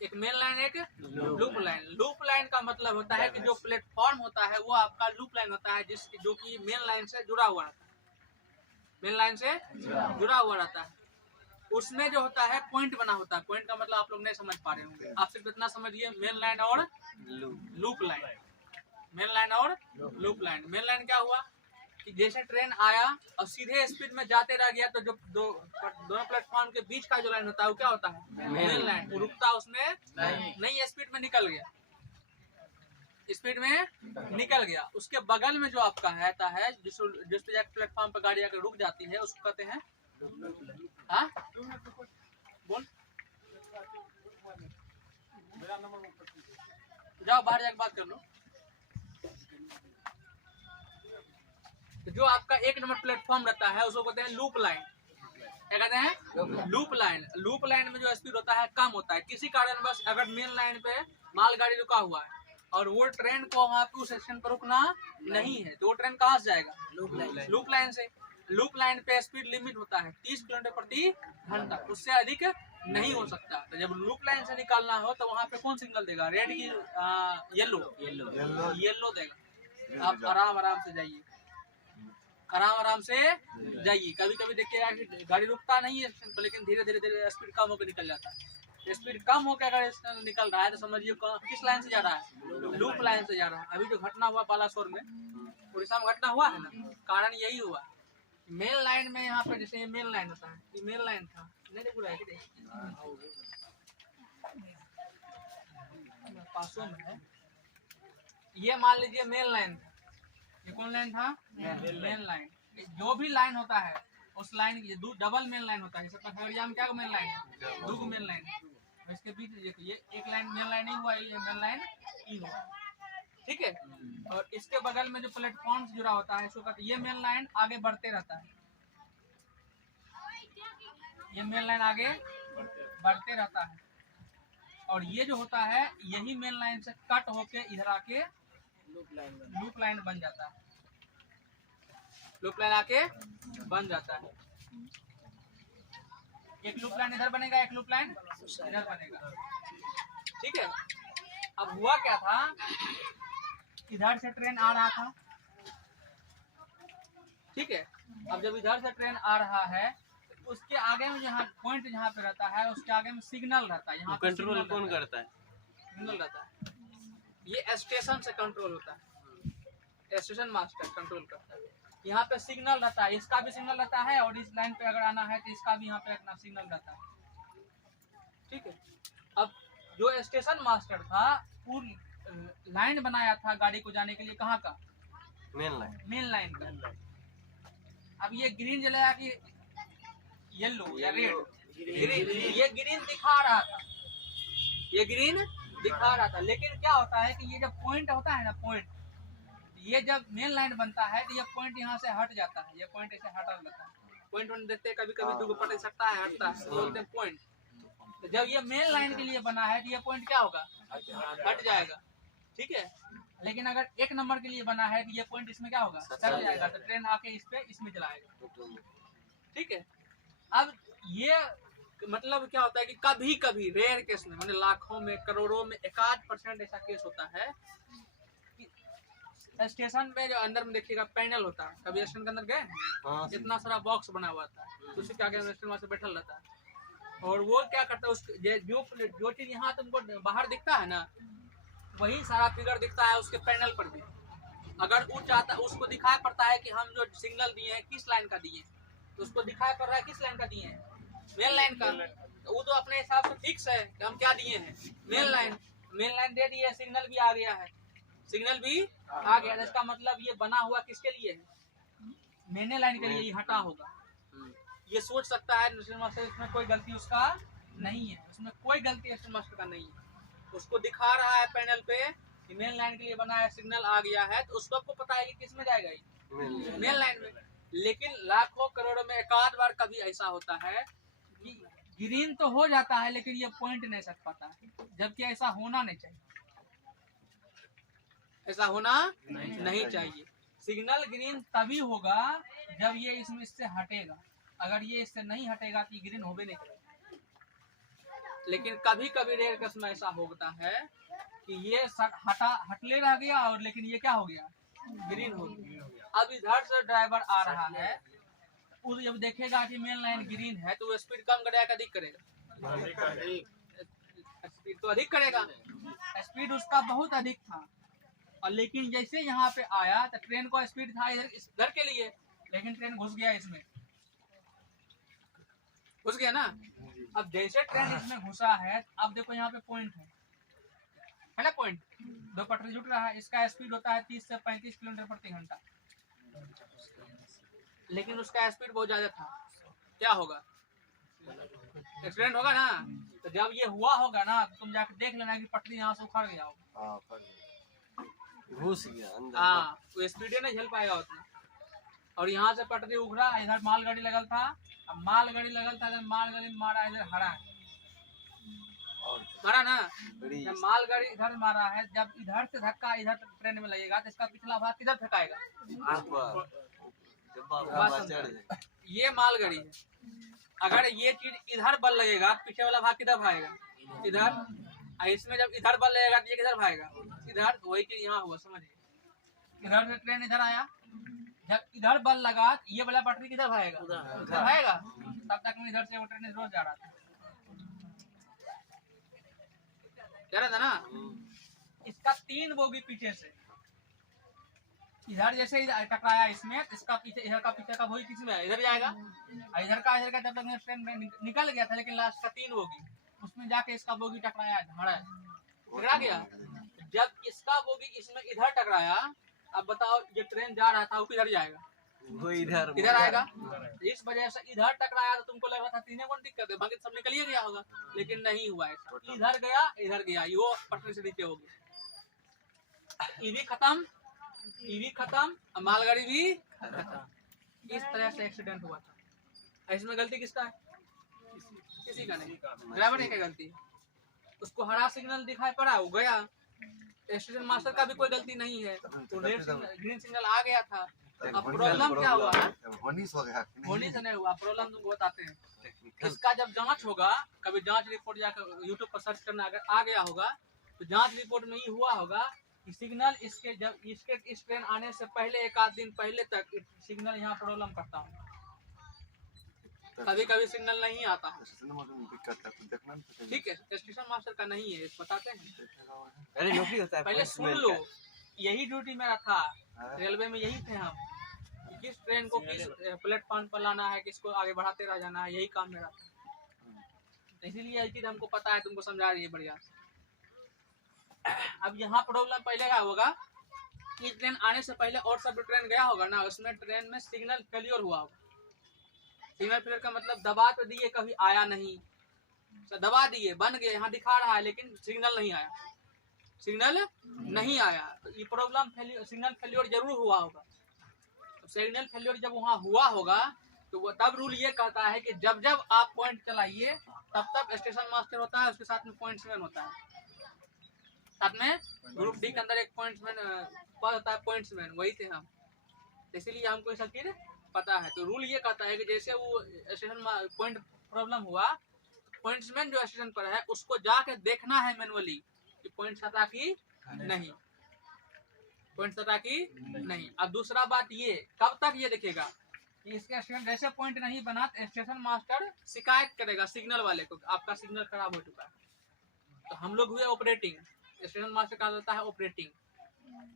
एक मेन लाइन, एक लूप लाइन। लूप लाइन का मतलब होता है कि जो प्लेटफॉर्म होता है वो आपका लूप लाइन होता है, जो कि मेन लाइन से जुड़ा हुआ रहता है, मेन लाइन से जुड़ा हुआ रहता है। उसमें जो होता है पॉइंट बना होता है। पॉइंट का मतलब आप लोग नहीं समझ पा रहे होंगे, आप सिर्फ इतना समझिए, मेन लाइन और लूप लाइन। मेन लाइन और लूप लाइन। मेन लाइन क्या हुआ कि जैसे ट्रेन आया और सीधे स्पीड में जाते रह गया, तो जो दोनों प्लेटफॉर्म के बीच का जो लाइन होता है वो क्या होता है? Main line. वो रुकता उसमें नहीं, स्पीड में निकल गया, स्पीड में निकल गया। उसके बगल में जो आपका रहता है, जिस प्लेटफॉर्म पर गाड़ी आकर रुक जाती है, उसको कहते हैं, हाँ बोल, जाओ बाहर जाकर बात कर लो। तो जो आपका एक नंबर प्लेटफॉर्म रहता है उसको कहते हैं लूप लाइन। क्या कहते हैं? Loop line. लूप लाइन में जो स्पीड होता है कम होता है। किसी कारण बस अगर मेन लाइन पे मालगाड़ी रुका हुआ है और वो ट्रेन को वहाँ पे उस स्टेशन पर रुकना नहीं है, तो वो ट्रेन कहाँ से जाएगा? लूप लाइन से। लूप लाइन पे स्पीड लिमिट होता है 30 किलोमीटर प्रति घंटा, उससे अधिक नहीं हो सकता। तो जब लूप लाइन से निकालना हो तो वहाँ पे कौन सिग्नल देगा? रेड की येलो देगा। आप आराम से जाइए, आराम से जाइए। कभी कभी देखिएगा कि गाड़ी रुकता नहीं है स्टेशन पर, लेकिन धीरे धीरे स्पीड कम होकर निकल जाता है। स्पीड कम होकर अगर निकल रहा है तो समझिए किस लाइन से जा रहा है? लूप लाइन से जा रहा है। अभी जो घटना हुआ बालासोर में, उड़ीसा में घटना हुआ है ना, कारण यही हुआ। मेन लाइन में यहाँ पर जैसे मेन लाइन होता है, ये मेन लाइन था, नहीं पूरा है पासों में है, ये मान लीजिए मेन लाइन था। ये कौन लाइन था? Main line. जो भी लाइन होता है उस लाइन की डबल मेन लाइन होता है। जैसे खगड़िया में क्या मेन लाइन है? 2 मेन लाइन। इसके बीच ये एक लाइन मेन लाइन नहीं हुआ, ये मेन लाइन ही हुआ। ठीक है। और इसके बगल में जो प्लेटफॉर्म से जुड़ा होता है इसको कहते हैं, ये मेन लाइन आगे बढ़ते रहता है, ये मेन लाइन आगे बढ़ते रहता है। और ये जो होता है यही मेन लाइन से कट होके इधर आके लूप लाइन बन जाता है, लूप लाइन आके बन जाता है। एक लूप लाइन इधर बनेगा, एक लूप लाइन इधर बनेगा, ठीक है। अब हुआ क्या था, इधर से ट्रेन आ रहा था, ठीक है। अब जब इधर से ट्रेन आ रहा है उसके आगे में जहाँ पॉइंट जहाँ पे रहता है उसके आगे में सिग्नल रहता है, यहाँ कंट्रोल कौन करता है? सिग्नल रहता है, ये स्टेशन से कंट्रोल होता है, स्टेशन मास्टर कंट्रोल करता है। यहाँ पे सिग्नल रहता है, इसका भी सिग्नल रहता है और इस लाइन पे अगर आना है तो इसका भी यहाँ पे अपना सिग्नल रहता है, ठीक है। अब जो स्टेशन मास्टर था वो लाइन बनाया था गाड़ी को जाने के लिए, कहाँ का? मेन लाइन का। अब ये ग्रीन जलाया कि येलो या रेड? ग्रीन। ये ग्रीन दिखा रहा था, ये ग्रीन दिखा रहा था, लेकिन क्या होता है कि ये जब पॉइंट होता है ना, पॉइंट, ये जब मेन लाइन बनता है तो ये पॉइंट यहाँ से हट जाता है, ये पॉइंट ऐसे हटा जाता है। पॉइंट वन देखते हैं कभी कभी दो पलट सकता है, हटता है, बोलते हैं पॉइंट। तो जब ये मेन लाइन के लिए बना है तो ये पॉइंट क्या होगा? हट जाएगा, ठीक है। लेकिन अगर एक नंबर के लिए बना है तो ये पॉइंट इसमें क्या होगा? सट जाएगा, तो ट्रेन आके इस पे इसमें चलाएगा, ठीक है। अब ये मतलब क्या होता है कि कभी कभी रेयर केस में, मतलब लाखों में करोड़ों में 1% ऐसा केस होता है कि स्टेशन पे जो अंदर में देखिएगा पैनल होता है, कभी स्टेशन के अंदर गए, इतना सारा बॉक्स बना हुआ था, उसी के आगे स्टेशन वहां से बैठल रहता है। और वो क्या करता है, उस जो चीज यहाँ तुमको बाहर दिखता है ना, वही सारा फिगर दिखता है उसके पैनल पर भी। अगर वो चाहता, उसको दिखाई पड़ता है कि हम जो सिग्नल दिए हैं किस लाइन का दिए, तो उसको दिखाई पड़ रहा है किस लाइन का दिए हैं, मेन लाइन का। तो वो तो अपने हिसाब से फिक्स है कि हम क्या दिए हैं, मेन लाइन। मेन लाइन दे दिए, सिग्नल भी आ गया है, सिग्नल भी आ गया, इसका मतलब ये बना हुआ किसके लिए है? मेन लाइन के लिए ही हटा होगा। ये सोच सकता है स्टेशन मास्टर इसमें कोई गलती उसका नहीं है, उसमें कोई गलती स्टेशन मास्टर का नहीं है। उसको दिखा रहा है पैनल पे कि मेन लाइन के लिए बना है, सिग्नल आ गया है, तो उसको आपको पता है कि किस में जाएगा ये, मेन लाइन में। लेकिन लाखों करोड़ों में 1 बार कभी ऐसा होता है कि ग्रीन तो हो जाता है लेकिन ये पॉइंट नहीं सट पाता है, जबकि ऐसा होना नहीं चाहिए, ऐसा होना नहीं चाहिए। सिग्नल ग्रीन तभी होगा जब ये इसमें इससे हटेगा, अगर ये इससे नहीं हटेगा तो ये ग्रीन होबे नहीं करेगा। लेकिन कभी कभी रेयर केस में ऐसा होता है कि ये हटले रह गया और लेकिन ये क्या हो गया, ग्रीन हो गया। अब इधर से ड्राइवर आ रहा है, वो जब देखेगा कि मेन लाइन ग्रीन है तो वो स्पीड कम करेगा, अधिक करेगा? स्पीड तो अधिक करेगा, स्पीड उसका बहुत अधिक था। और लेकिन जैसे यहाँ पे आया तो ट्रेन का स्पीड था इधर के लिए, लेकिन ट्रेन घुस गया इसमें, घुस गया ना। अब जैसे ट्रेन इसमें घुसा है, अब देखो यहाँ पे पॉइंट है ना, पॉइंट, दो पटरी जुट रहा है, इसका स्पीड होता है 30 से 35 किलोमीटर प्रति घंटा, लेकिन उसका स्पीड बहुत ज्यादा था, क्या होगा? एक्सीडेंट होगा ना। तो जब ये हुआ होगा ना, तुम जाकर देख लेना कि पटरी यहाँ से उखड़ गया होगा, घुस गया अंदर। हाँ, तो स्पीड नहीं झेल पाएगा उतना। और यहाँ से पटरी उखड़ा, इधर मालगाड़ी लगल था, अब मालगाड़ी लगल था, मालगाड़ी मारा, इधर हरा है, मारा ना। जब मालगाड़ी इधर मारा है, जब इधर से धक्का इधर ट्रेन में लगेगा तो इसका पिछला भाग किधर फेंकाएगा? ये मालगाड़ी है, अगर ये चीज इधर बल लगेगा, पीछे वाला भाग किधर भागेगा? इधर। इसमें जब इधर बल लगेगा तो ये किधर भागेगा? इधर। वही चीज यहाँ हुआ, समझिए। इधर से ट्रेन इधर आया, जब इधर बल लगा ये वाला पटरी किधर भागेगा? उधर भागेगा। तब तक में इधर से वो ट्रेन रोज जा रहा था, कह रहा था ना। इसका 3 बोगी पीछे से, इधर जैसे इधर टकराया इसमें, इसका पीछे, इधर का पीछे का बोगी किसमें है? इधर जाएगा। इधर का जब तक ट्रेन में निकल गया था, लेकिन लास्ट का 3 बोगी उसमें जाके इसका बोगी टकराया, टकरा गया। जब इसका बोगी इसमें इधर टकराया, अब बताओ ये ट्रेन जा रहा था वो किधर जाएगा? वो इधर आएगा। इस वजह से इधर टकराया तो तुमको लग रहा था तीनों को दिक्कत है, बाकी सब निकल ही गया होगा, लेकिन नहीं हुआ ऐसा। इधर गया, इधर गया, ये पटरी से नीचे हो गया। ईवी खत्म, ईवी खत्म, मालगाड़ी भी खत्म। इस तरह से एक्सीडेंट हुआ था। इसमें गलती किसका है? किसी का नहीं, ड्राइवर की गलती है। उसको हरा सिग्नल दिखाई पड़ा, वो गया। स्टेशन मास्टर का भी कोई गलती नहीं है, तो रेड सिग्नल ग्रीन सिग्नल आ गया था। अब प्रॉब्लम क्या हुआ है? होनी से नहीं हुआ, प्रॉब्लम तुमको बताते हैं। इसका जब जांच होगा, कभी जांच रिपोर्ट जाकर यूट्यूब पर सर्च करना अगर आ गया होगा, तो जांच रिपोर्ट में ये हुआ होगा कि सिग्नल इसके जब इसके इस ट्रेन आने से पहले एक आध दिन पहले तक सिग्नल यहाँ प्रॉब्लम करता हूँ। कभी कभी सिग्नल नहीं आता है, ठीक है। स्टेशन मास्टर का नहीं है, बताते हैं। अरे नौकरी होता है पहले सुन लो, यही ड्यूटी मेरा था, रेलवे में यही थे हम, कि किस ट्रेन को किस प्लेटफॉर्म पर लाना है, किसको आगे बढ़ाते रह जाना है, यही काम मेरा था। तो इसीलिए ये चीज हमको पता है, तुमको समझा रही है बढ़िया। अब यहाँ प्रॉब्लम पहले क्या होगा कि ट्रेन आने से पहले और सब ट्रेन गया होगा ना, उसमें ट्रेन में सिग्नल फेलियर हुआ होगा। सिग्नल फेलियर का मतलब दबा तो दिए, कभी आया नहीं, तो दबा दिए, बन गए, यहाँ दिखा रहा है, लेकिन सिग्नल नहीं आया, सिग्नल नहीं आया। तो ये प्रॉब्लम सिग्नल फेलियर जरूर हुआ होगा। तो सिग्नल फेलियर जब वहाँ हुआ होगा, तो वो तब रूल ये कहता है कि जब जब आप पॉइंट चलाइए, तब तब स्टेशन मास्टर होता है, उसके साथ में पॉइंट्समैन होता है। साथ में ग्रुप डी के अंदर एक पॉइंट्समैन पद होता है, पॉइंट्समैन, वही थे हम। इसीलिए हमको ये सब चीज पता है। तो रूल ये कहता है कि जैसे वो स्टेशन पॉइंट प्रॉब्लम हुआ, पॉइंट्समैन जो स्टेशन पर है उसको जाके देखना है मैनुअली कि पॉइंट सटा की नहीं, पॉइंट सटा की नहीं। अब दूसरा बात ये, कब तक ये देखेगा कि इसके स्टेशन जैसे पॉइंट नहीं बना, तो स्टेशन मास्टर शिकायत करेगा सिग्नल वाले को, आपका सिग्नल खराब हो चुका है। तो हम लोग हुए ऑपरेटिंग, स्टेशन मास्टर का होता है ऑपरेटिंग,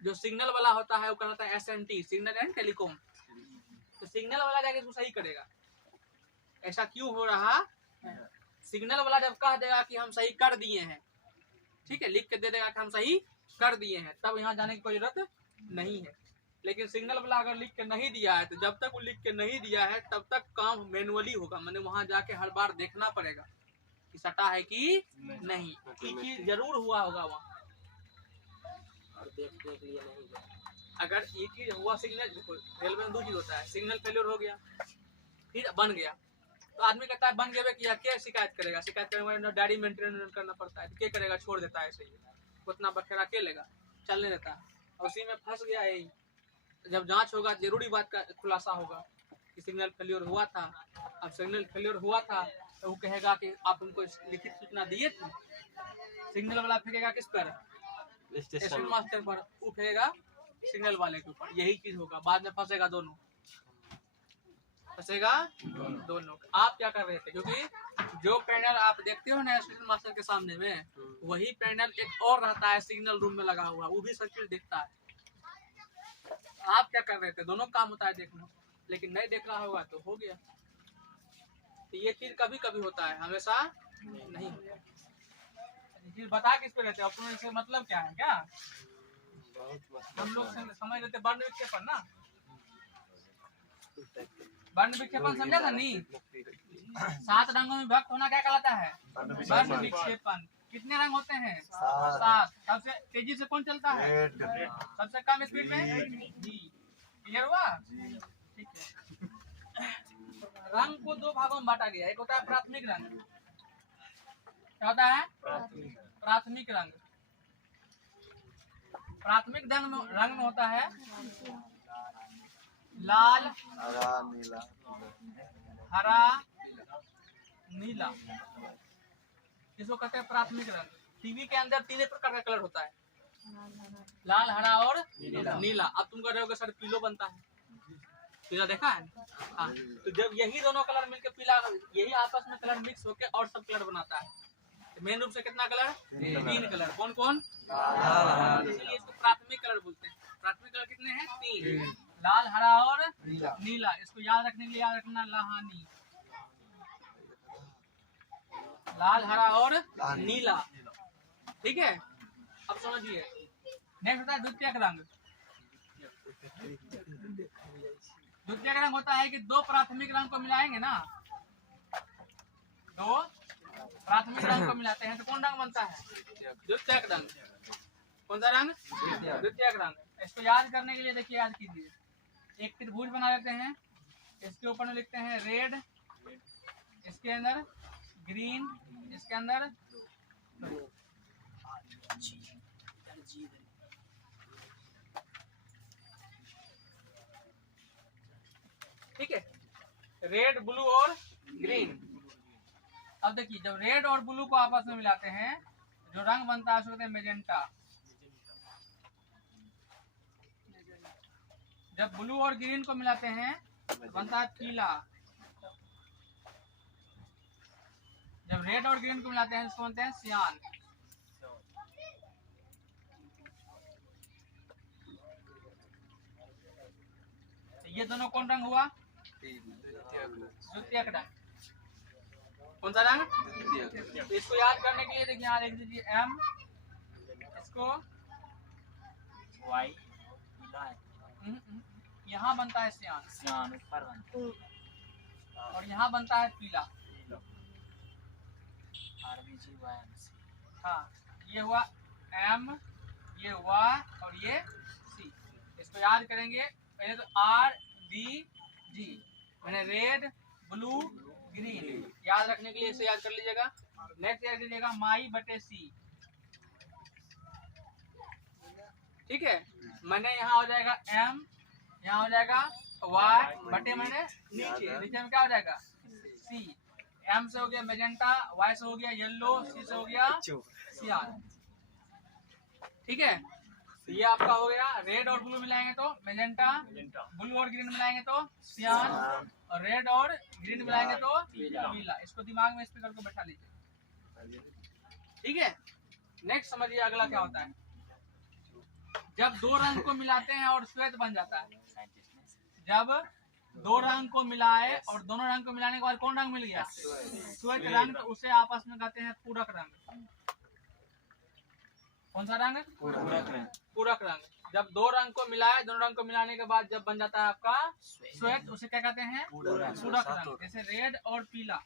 जो सिग्नल वाला होता है वो कहता है SNT, सिग्नल एंड टेलीकॉम। तो सिग्नल वाला जाके इसको सही करेगा, ऐसा क्यों हो रहा है। सिग्नल वाला जब कह देगा कि हम सही कर दिए हैं, ठीक है, लिख के दे देगा कि हम सही कर दिए हैं, तब यहाँ जाने की कोई जरूरत नहीं है। लेकिन सिग्नल वाला अगर लिख के नहीं दिया है, तो जब तक वो लिख के नहीं दिया है तब तक काम मैनुअली होगा, मैंने वहां जाके हर बार देखना पड़ेगा कि सटा है कि नहीं। ये चीज जरूर हुआ होगा वहाँ, और देख लिए नहीं गया। अगर ये चीज हुआ, सिग्नल रेलवे में दो चीज होता है, सिग्नल फेलियर हो गया फिर बन गया, तो आदमी कहता है बन गए किया, क्या शिकायत करेगा, शिकायत करने में डायरी मेंटेन करना पड़ता है, तो क्या करेगा, छोड़ देता है ऐसे ही, उतना बखेरा के लेगा, चलने देता है, और उसी में फंस गया है। जब जांच होगा जरूरी बात का खुलासा होगा कि सिग्नल फेलियर हुआ था। अब सिग्नल फेलियर हुआ था तो वो कहेगा कि आप उनको लिखित सूचना दिए थे, सिग्नल वाला फेंकेगा किस पर, स्टेशन मास्टर पर, वो फेंकेगा सिग्नल वाले के ऊपर। यही चीज होगा, बाद में फंसेगा दोनों, फंसेगा दोनों। आप क्या कर रहे थे, क्योंकि जो पैनल आप देखते हो ना स्टेशन मास्टर के सामने में, वही पैनल एक और रहता है सिग्नल रूम में लगा हुआ, वो भी सब चीज देखता है। आप क्या कर रहे थे, दोनों काम होता है देखना, लेकिन नहीं देख रहा होगा तो हो गया। तो ये चीज कभी कभी होता है, हमेशा नहीं होता। चीज बता किस पे रहते, अपने से मतलब क्या है, क्या हम लोग समझ लेते वर्ण विक्षेपण ना, वर्ण विक्षेपण समझा था नहीं। 7 रंगों में विभक्त होना क्या कहलाता है, वर्ण विक्षेपण। कितने रंग होते हैं, 7। सबसे तेजी से कौन चलता है, सबसे कम स्पीड में जी। क्लियर हुआ, ठीक है। रंग को 2 भागों में बांटा गया, एक होता है प्राथमिक रंग, क्या होता है, प्राथमिक रंग। प्राथमिक रंग में होता है लाल, हरा, नीला, इसको कहते हैं प्राथमिक रंग। टीवी के अंदर 3 प्रकार का कलर होता है, लाल, हरा और नीला। अब तुम कह रहे हो सर पीलो बनता है, पीला देखा है, हाँ। तो जब यही दोनों कलर मिलकर पीला, यही आपस में कलर मिक्स होकर और सब कलर बनाता है। तो मेन रूप से कितना कलर, 3 कलर। कौन कौन, इसलिए इसको प्राथमिक कलर बोलते हैं। प्राथमिक कलर कितने हैं, 3, लाल, हरा और नीला। इसको याद रखने के लिए याद रखना लहानी, लाल, हरा और नीला, ठीक है। अब समझिए, नेक्स्ट होता है द्वितीयक रंग। द्वितीयक रंग होता है कि 2 प्राथमिक रंग को मिलाएंगे ना, 2 प्राथमिक रंग को मिलाते हैं तो कौन रंग बनता है, द्वितीयक रंग। कौन सा रंग? द्वितीयक रंग। इसको याद करने के लिए देखिए, याद कीजिए, एक त्रिभुज बना लेते हैं, इसके ऊपर में लिखते हैं रेड, इसके अंदर ग्रीन, इसके अंदर ठीक है, रेड ब्लू और ग्रीन। अब देखिए, जब रेड और ब्लू को आपस में मिलाते हैं, जो रंग बनता है उसको कहते हैं मेजेंटा। जब ब्लू और ग्रीन को मिलाते हैं तो बनता है पीला। जब रेड और ग्रीन को मिलाते हैं इसको बनते हैं सियान। ये दोनों कौन रंग हुआ? द्वितीयक रंग। कौन सा रंग? तो इसको याद करने के लिए देखिए, यहाँ लिख दीजिए एम, इसको वाई, यहाँ बनता है सियान, सियान ऊपर बनता और यहाँ बनता है पीला। RBG YMC। हाँ, ये हुआ एम, ये हुआ और ये सी। इसको याद करेंगे, पहले तो RBG मैंने रेड ब्लू ग्रीन, याद रखने के लिए इसे याद कर लीजिएगा। नेक्स्ट याद कीजिएगा माई बटे सी, ठीक है। मैंने यहाँ हो जाएगा एम, यहाँ हो जाएगा वाई बटे मैंने नीचे, नीचे में क्या हो जाएगा? सी। एम से हो गया मेजेंटा, वाई से हो गया येलो, सी से हो गया सियान, ठीक है। तो ये आपका हो गया, रेड और ब्लू मिलाएंगे तो मेजेंटा, ब्लू और ग्रीन मिलाएंगे तो सियान, और रेड और ग्रीन मिलाएंगे तो पीला। इसको दिमाग में स्पीकर को बैठा लीजिए, ठीक है। नेक्स्ट समझिए अगला क्या होता है। जब दो रंग को मिलाते हैं और श्वेत बन जाता है, जब दो रंग को मिलाए और दोनों रंग को मिलाने के बाद कौन रंग मिल गया? श्वेत रंग। तो उसे आपस में कहते हैं पूरक रंग। कौन सा रंग? पूरक रंग। जब दो रंग को मिलाए, दोनों रंग को मिलाने के बाद जब बन जाता है आपका श्वेत, उसे क्या कहते हैं? पूरक रंग। जैसे रेड और पीला,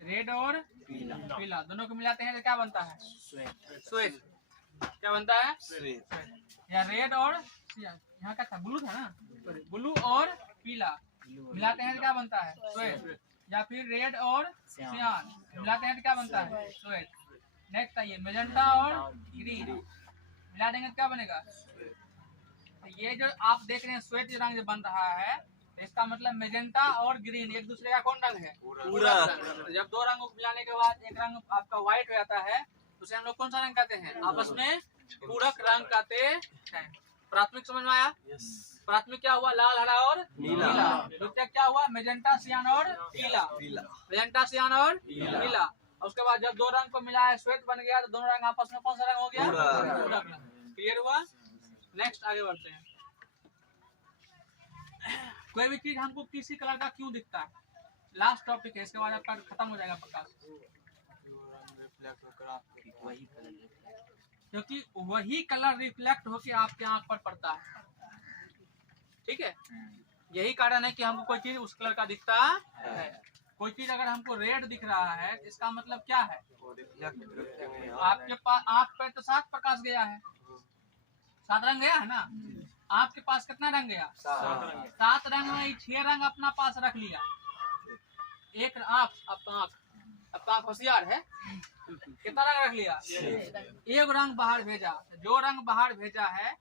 रेड और पीला दोनों को मिलाते हैं तो क्या बनता है? श्वेत। क्या बनता है? या रेड और यहाँ का था ब्लू था ना, ब्लू और पीला मिलाते हैं तो क्या बनता है? श्वेत। या फिर रेड और सियान मिलाते हैं तो क्या बनता है? श्वेत। नेक्स्ट आइए, मेजेंटा और ग्रीन मिला देंगे तो क्या बनेगा? तो ये जो आप देख रहे हैं श्वेत रंग जो बन रहा है, तो इसका मतलब मेजेंटा और ग्रीन एक दूसरे का कौन रंग है? पूरा रंग। तो जब दो रंगों को मिलाने के बाद एक रंग आपका व्हाइट हो जाता है, तो उसे हम लोग कौन सा रंग कहते हैं? आपस में पूरक रंग कहते हैं। प्राथमिक समझ में आया? प्राथमिक क्या हुआ? लाल, हरा और नीला। द्वितीयक क्या हुआ? मेजेंटा, सियान और पीला। मेजेंटा, सियान और पीला। उसके बाद जब दो रंग को मिलाया, श्वेत बन गया, तो दोनों रंग आपस में कौन सा रंग हो गया? पूरक रंग। क्लियर हुआ? नेक्स्ट आगे बढ़ते हैं। कोई भी चीज हमको किसी कलर का क्यों दिखता है? लास्ट टॉपिक है, इसके बाद आपका खत्म हो जाएगा प्रकाश। क्योंकि वही कलर रिफ्लेक्ट होके आपके आंख पर पड़ता है, ठीक है। यही कारण है कि हमको कोई चीज उस कलर का दिखता है। कोई चीज अगर हमको रेड दिख रहा है, इसका मतलब क्या है? आपके पास आंख पे तो 7 प्रकाश गया है, 7 रंग गया है ना। आपके पास कितना रंग गया? 7 रंग में 6 रंग अपना पास रख लिया। एक आपका आंख होशियार है, कितना रंग रख लिया? एक रंग बाहर भेजा। जो रंग बाहर भेजा है,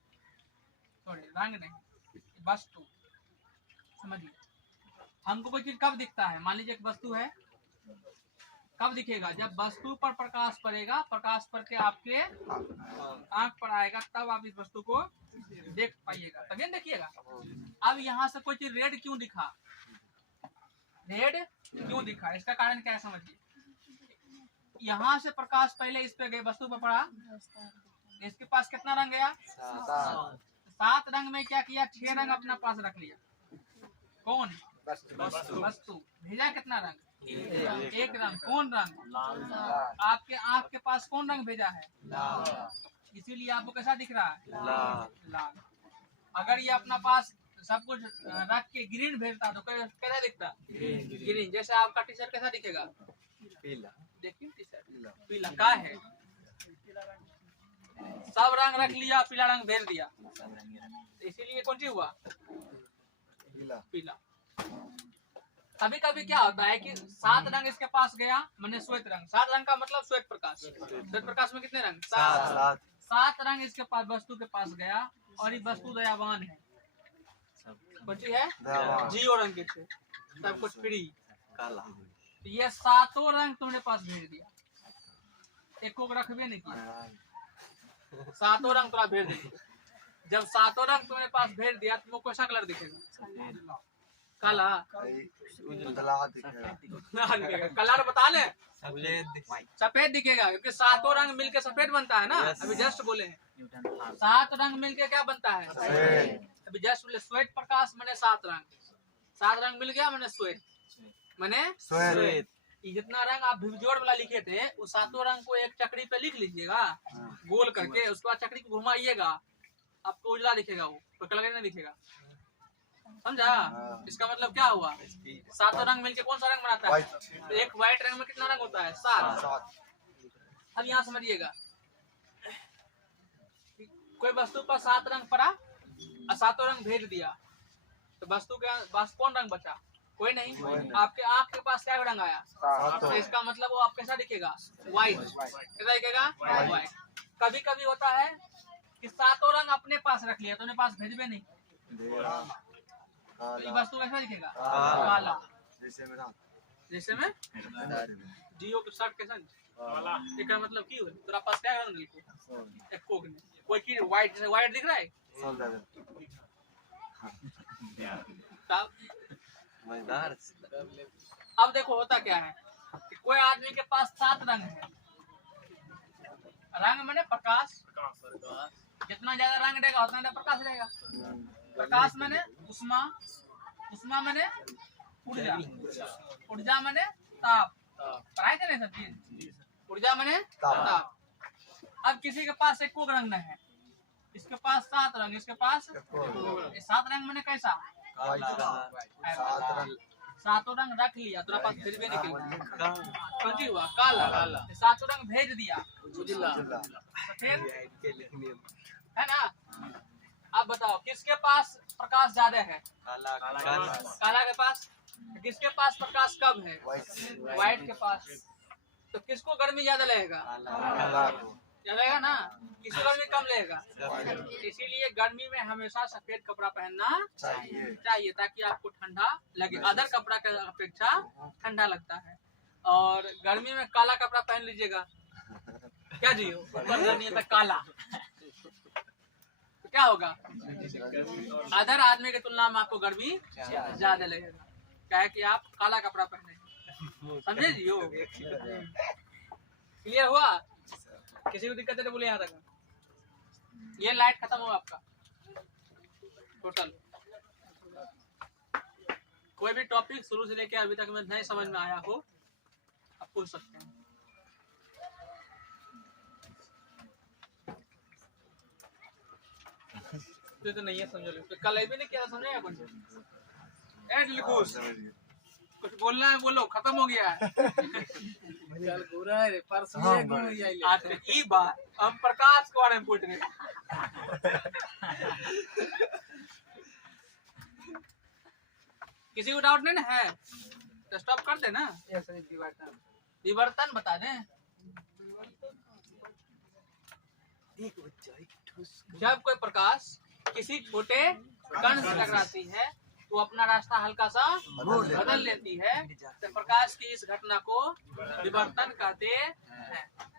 सॉरी रंग नहीं, वस्तु समझिए। हमको कोई चीज कब दिखता है? मान लीजिए एक वस्तु है, कब दिखेगा? जब वस्तु पर प्रकाश पड़ेगा, प्रकाश पड़ के आपके आंख पर आएगा, तब आप इस वस्तु को देख पाइएगा, तभी देखिएगा। अब यहाँ से कोई चीज रेड क्यों दिखा? रेड क्यों दिखा? इसका कारण क्या है समझिए। यहाँ से प्रकाश पहले इस पे गए, वस्तु पर पड़ा, इसके पास कितना रंग गया? 7 रंग में क्या किया? 6 रंग अपना पास रख लिया। कौन? वस्तु। भेजा कितना रंग? एक रंग। कौन रंग? आपके आंख के पास कौन रंग भेजा है? इसीलिए आपको कैसा दिख रहा है? लाल। अगर ये अपना पास सब कुछ रख के ग्रीन भेजता तो कैसा दिखता? ग्रीन। जैसे आपका टी शर्ट कैसा दिखेगा? पीला। देखिए टी शर्ट पीला का है, सब रंग रख लिया, पीला रंग भेज दिया, इसीलिए कौन सी हुआ? पीला। कभी कभी क्या होता है कि 7 रंग इसके पास गया, मैंने श्वेत रंग। 7 रंग का मतलब श्वेत प्रकाश। श्वेत प्रकाश में कितने रंग? 7 रंग इसके पास वस्तु के पास गया, और ये वस्तु दयावान है। कौन सी है? जीरो रंग के थे, सब कुछ फ्री। काला तो ये 7 रंग तुमने पास भेज दिया, एक को रखबे नहीं किया, 7 रंग तुरा भेज दिया। जब 7 रंग तुमने पास भेज दिया, तुमको कैसा कलर दिखेगा? काला। कलर बता ले। सफेद दिखेगा, क्योंकि 7 रंग मिलके सफेद बनता है ना। अभी जस्ट बोले हैं 7 रंग मिलके क्या बनता है? अभी जस्ट बोले श्वेत प्रकाश मैंने 7 रंग, 7 रंग मिल गया मैंने श्वेत, मैंने श्वेत। ये जितना रंग आप भिजोड़ वाला लिखे थे, उस 7 रंग को एक चक्री पे लिख लीजिएगा गोल करके, उसके बाद चक्री को घुमाइएगा, आपको उजला दिखेगा, वो कोई कलर नहीं दिखेगा। समझा? इसका मतलब क्या हुआ? 7 रंग मिलके कौन सा रंग बनाता है? तो एक व्हाइट रंग में कितना रंग होता है? 7। अब यहाँ समझिएगा, कोई वस्तु पर 7 रंग पड़ा और 7 रंग भेज दिया, तो वस्तु के पास कौन रंग बचा? कोई नहीं। आपके आँख के पास क्या रंग आया? तो इसका मतलब वो आप कैसा दिखेगा? व्हाइट। कैसा दिखेगा? व्हाइट। कभी कभी होता है कि 7 रंग अपने पास रख लिया, तो उन्हें पास भेजबे नहीं, तो ये वस्तु कैसा दिखेगा? काला। जैसे में जियो के शर्ट कैसा इसका मतलब की हुआ? तेरा पास क्या रंग दिखो? एक कोक ने कोई की व्हाइट, जैसे व्हाइट दिख रहा है। तब अब देखो होता क्या है कि कोई आदमी के पास 7 रंग है। रंग मैंने प्रकाश, जितना ज्यादा रंग देगा उतना ज्यादा प्रकाश रहेगा। प्रकाश मैंने उष्मा, उष्मा मैंने ऊर्जा, ऊर्जा मैंने ताप। पढ़ाई थे ना सब चीज? ऊर्जा मैंने ताप। अब किसी के पास एक रंग नहीं है, इसके पास 7 रंग, इसके पास 7 रंग मैंने कैसा? 7 रंग रख लिया, तेरा पास फिर भी निकल कौन सी हुआ? काला। 7 रंग भेज दिया, उजला, सफेद है ना। अब बताओ किसके पास प्रकाश ज्यादा है? काला के पास। किसके पास प्रकाश कम है? व्हाइट के पास। तो किसको गर्मी ज्यादा लगेगा? ज्यादा लगेगा ना, किसको गर्मी कम लगेगा? इसीलिए गर्मी में हमेशा सफेद कपड़ा पहनना चाहिए ताकि आपको ठंडा लगे। अदर कपड़ा के अपेक्षा ठंडा लगता है। और गर्मी में काला कपड़ा पहन लीजिएगा, क्या जी हो तक काला, तो क्या होगा? अदर आदमी की तुलना में आपको गर्मी ज्यादा लगेगा, क्या है कि आप काला कपड़ा पहने। समझे जी हो? क्लियर हुआ? किसी को दिक्कत है तो बोले यहाँ तक। ये लाइट खत्म हुआ आपका टोटल। कोई भी टॉपिक शुरू से लेके अभी तक में नहीं समझ में आया हो, आप पूछ सकते हैं। तो नहीं है समझ लो, तो कल भी नहीं किया समझेगा कुछ? ऐड लिखो, कुछ बोलना है बोलो, खत्म हो गया है। कल पूरा है परसों आज ई बात हम प्रकाश के बारे में पूछ रहे। किसी को डाउट नहीं ना है तो स्टॉप कर दे ना। विवर्तन बता दें। जब कोई प्रकाश किसी छोटे कण से टकराती है तो अपना रास्ता हल्का सा बदल लेती है, तो प्रकाश की इस घटना को विवर्तन कहते हैं।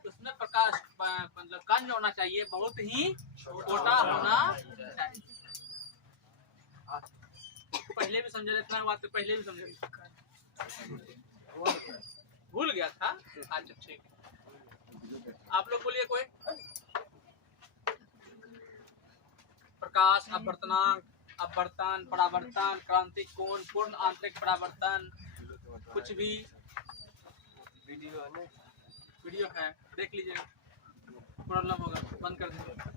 उसमें प्रकाश मतलब कण जो होना चाहिए बहुत ही छोटा होना चाहिए। पहले भी समझे, इतना बात तो पहले भी समझे, भूल गया था। अच्छा ठीक है, आप लोग बोलिए कोई। प्रकाश, अपवर्तनांक, अपवर्तन, परावर्तन, क्रांतिक कोण, पूर्ण आंतरिक परावर्तन, कुछ भी वीडियो है देख लीजिए, प्रॉब्लम होगा बंद कर दीजिए।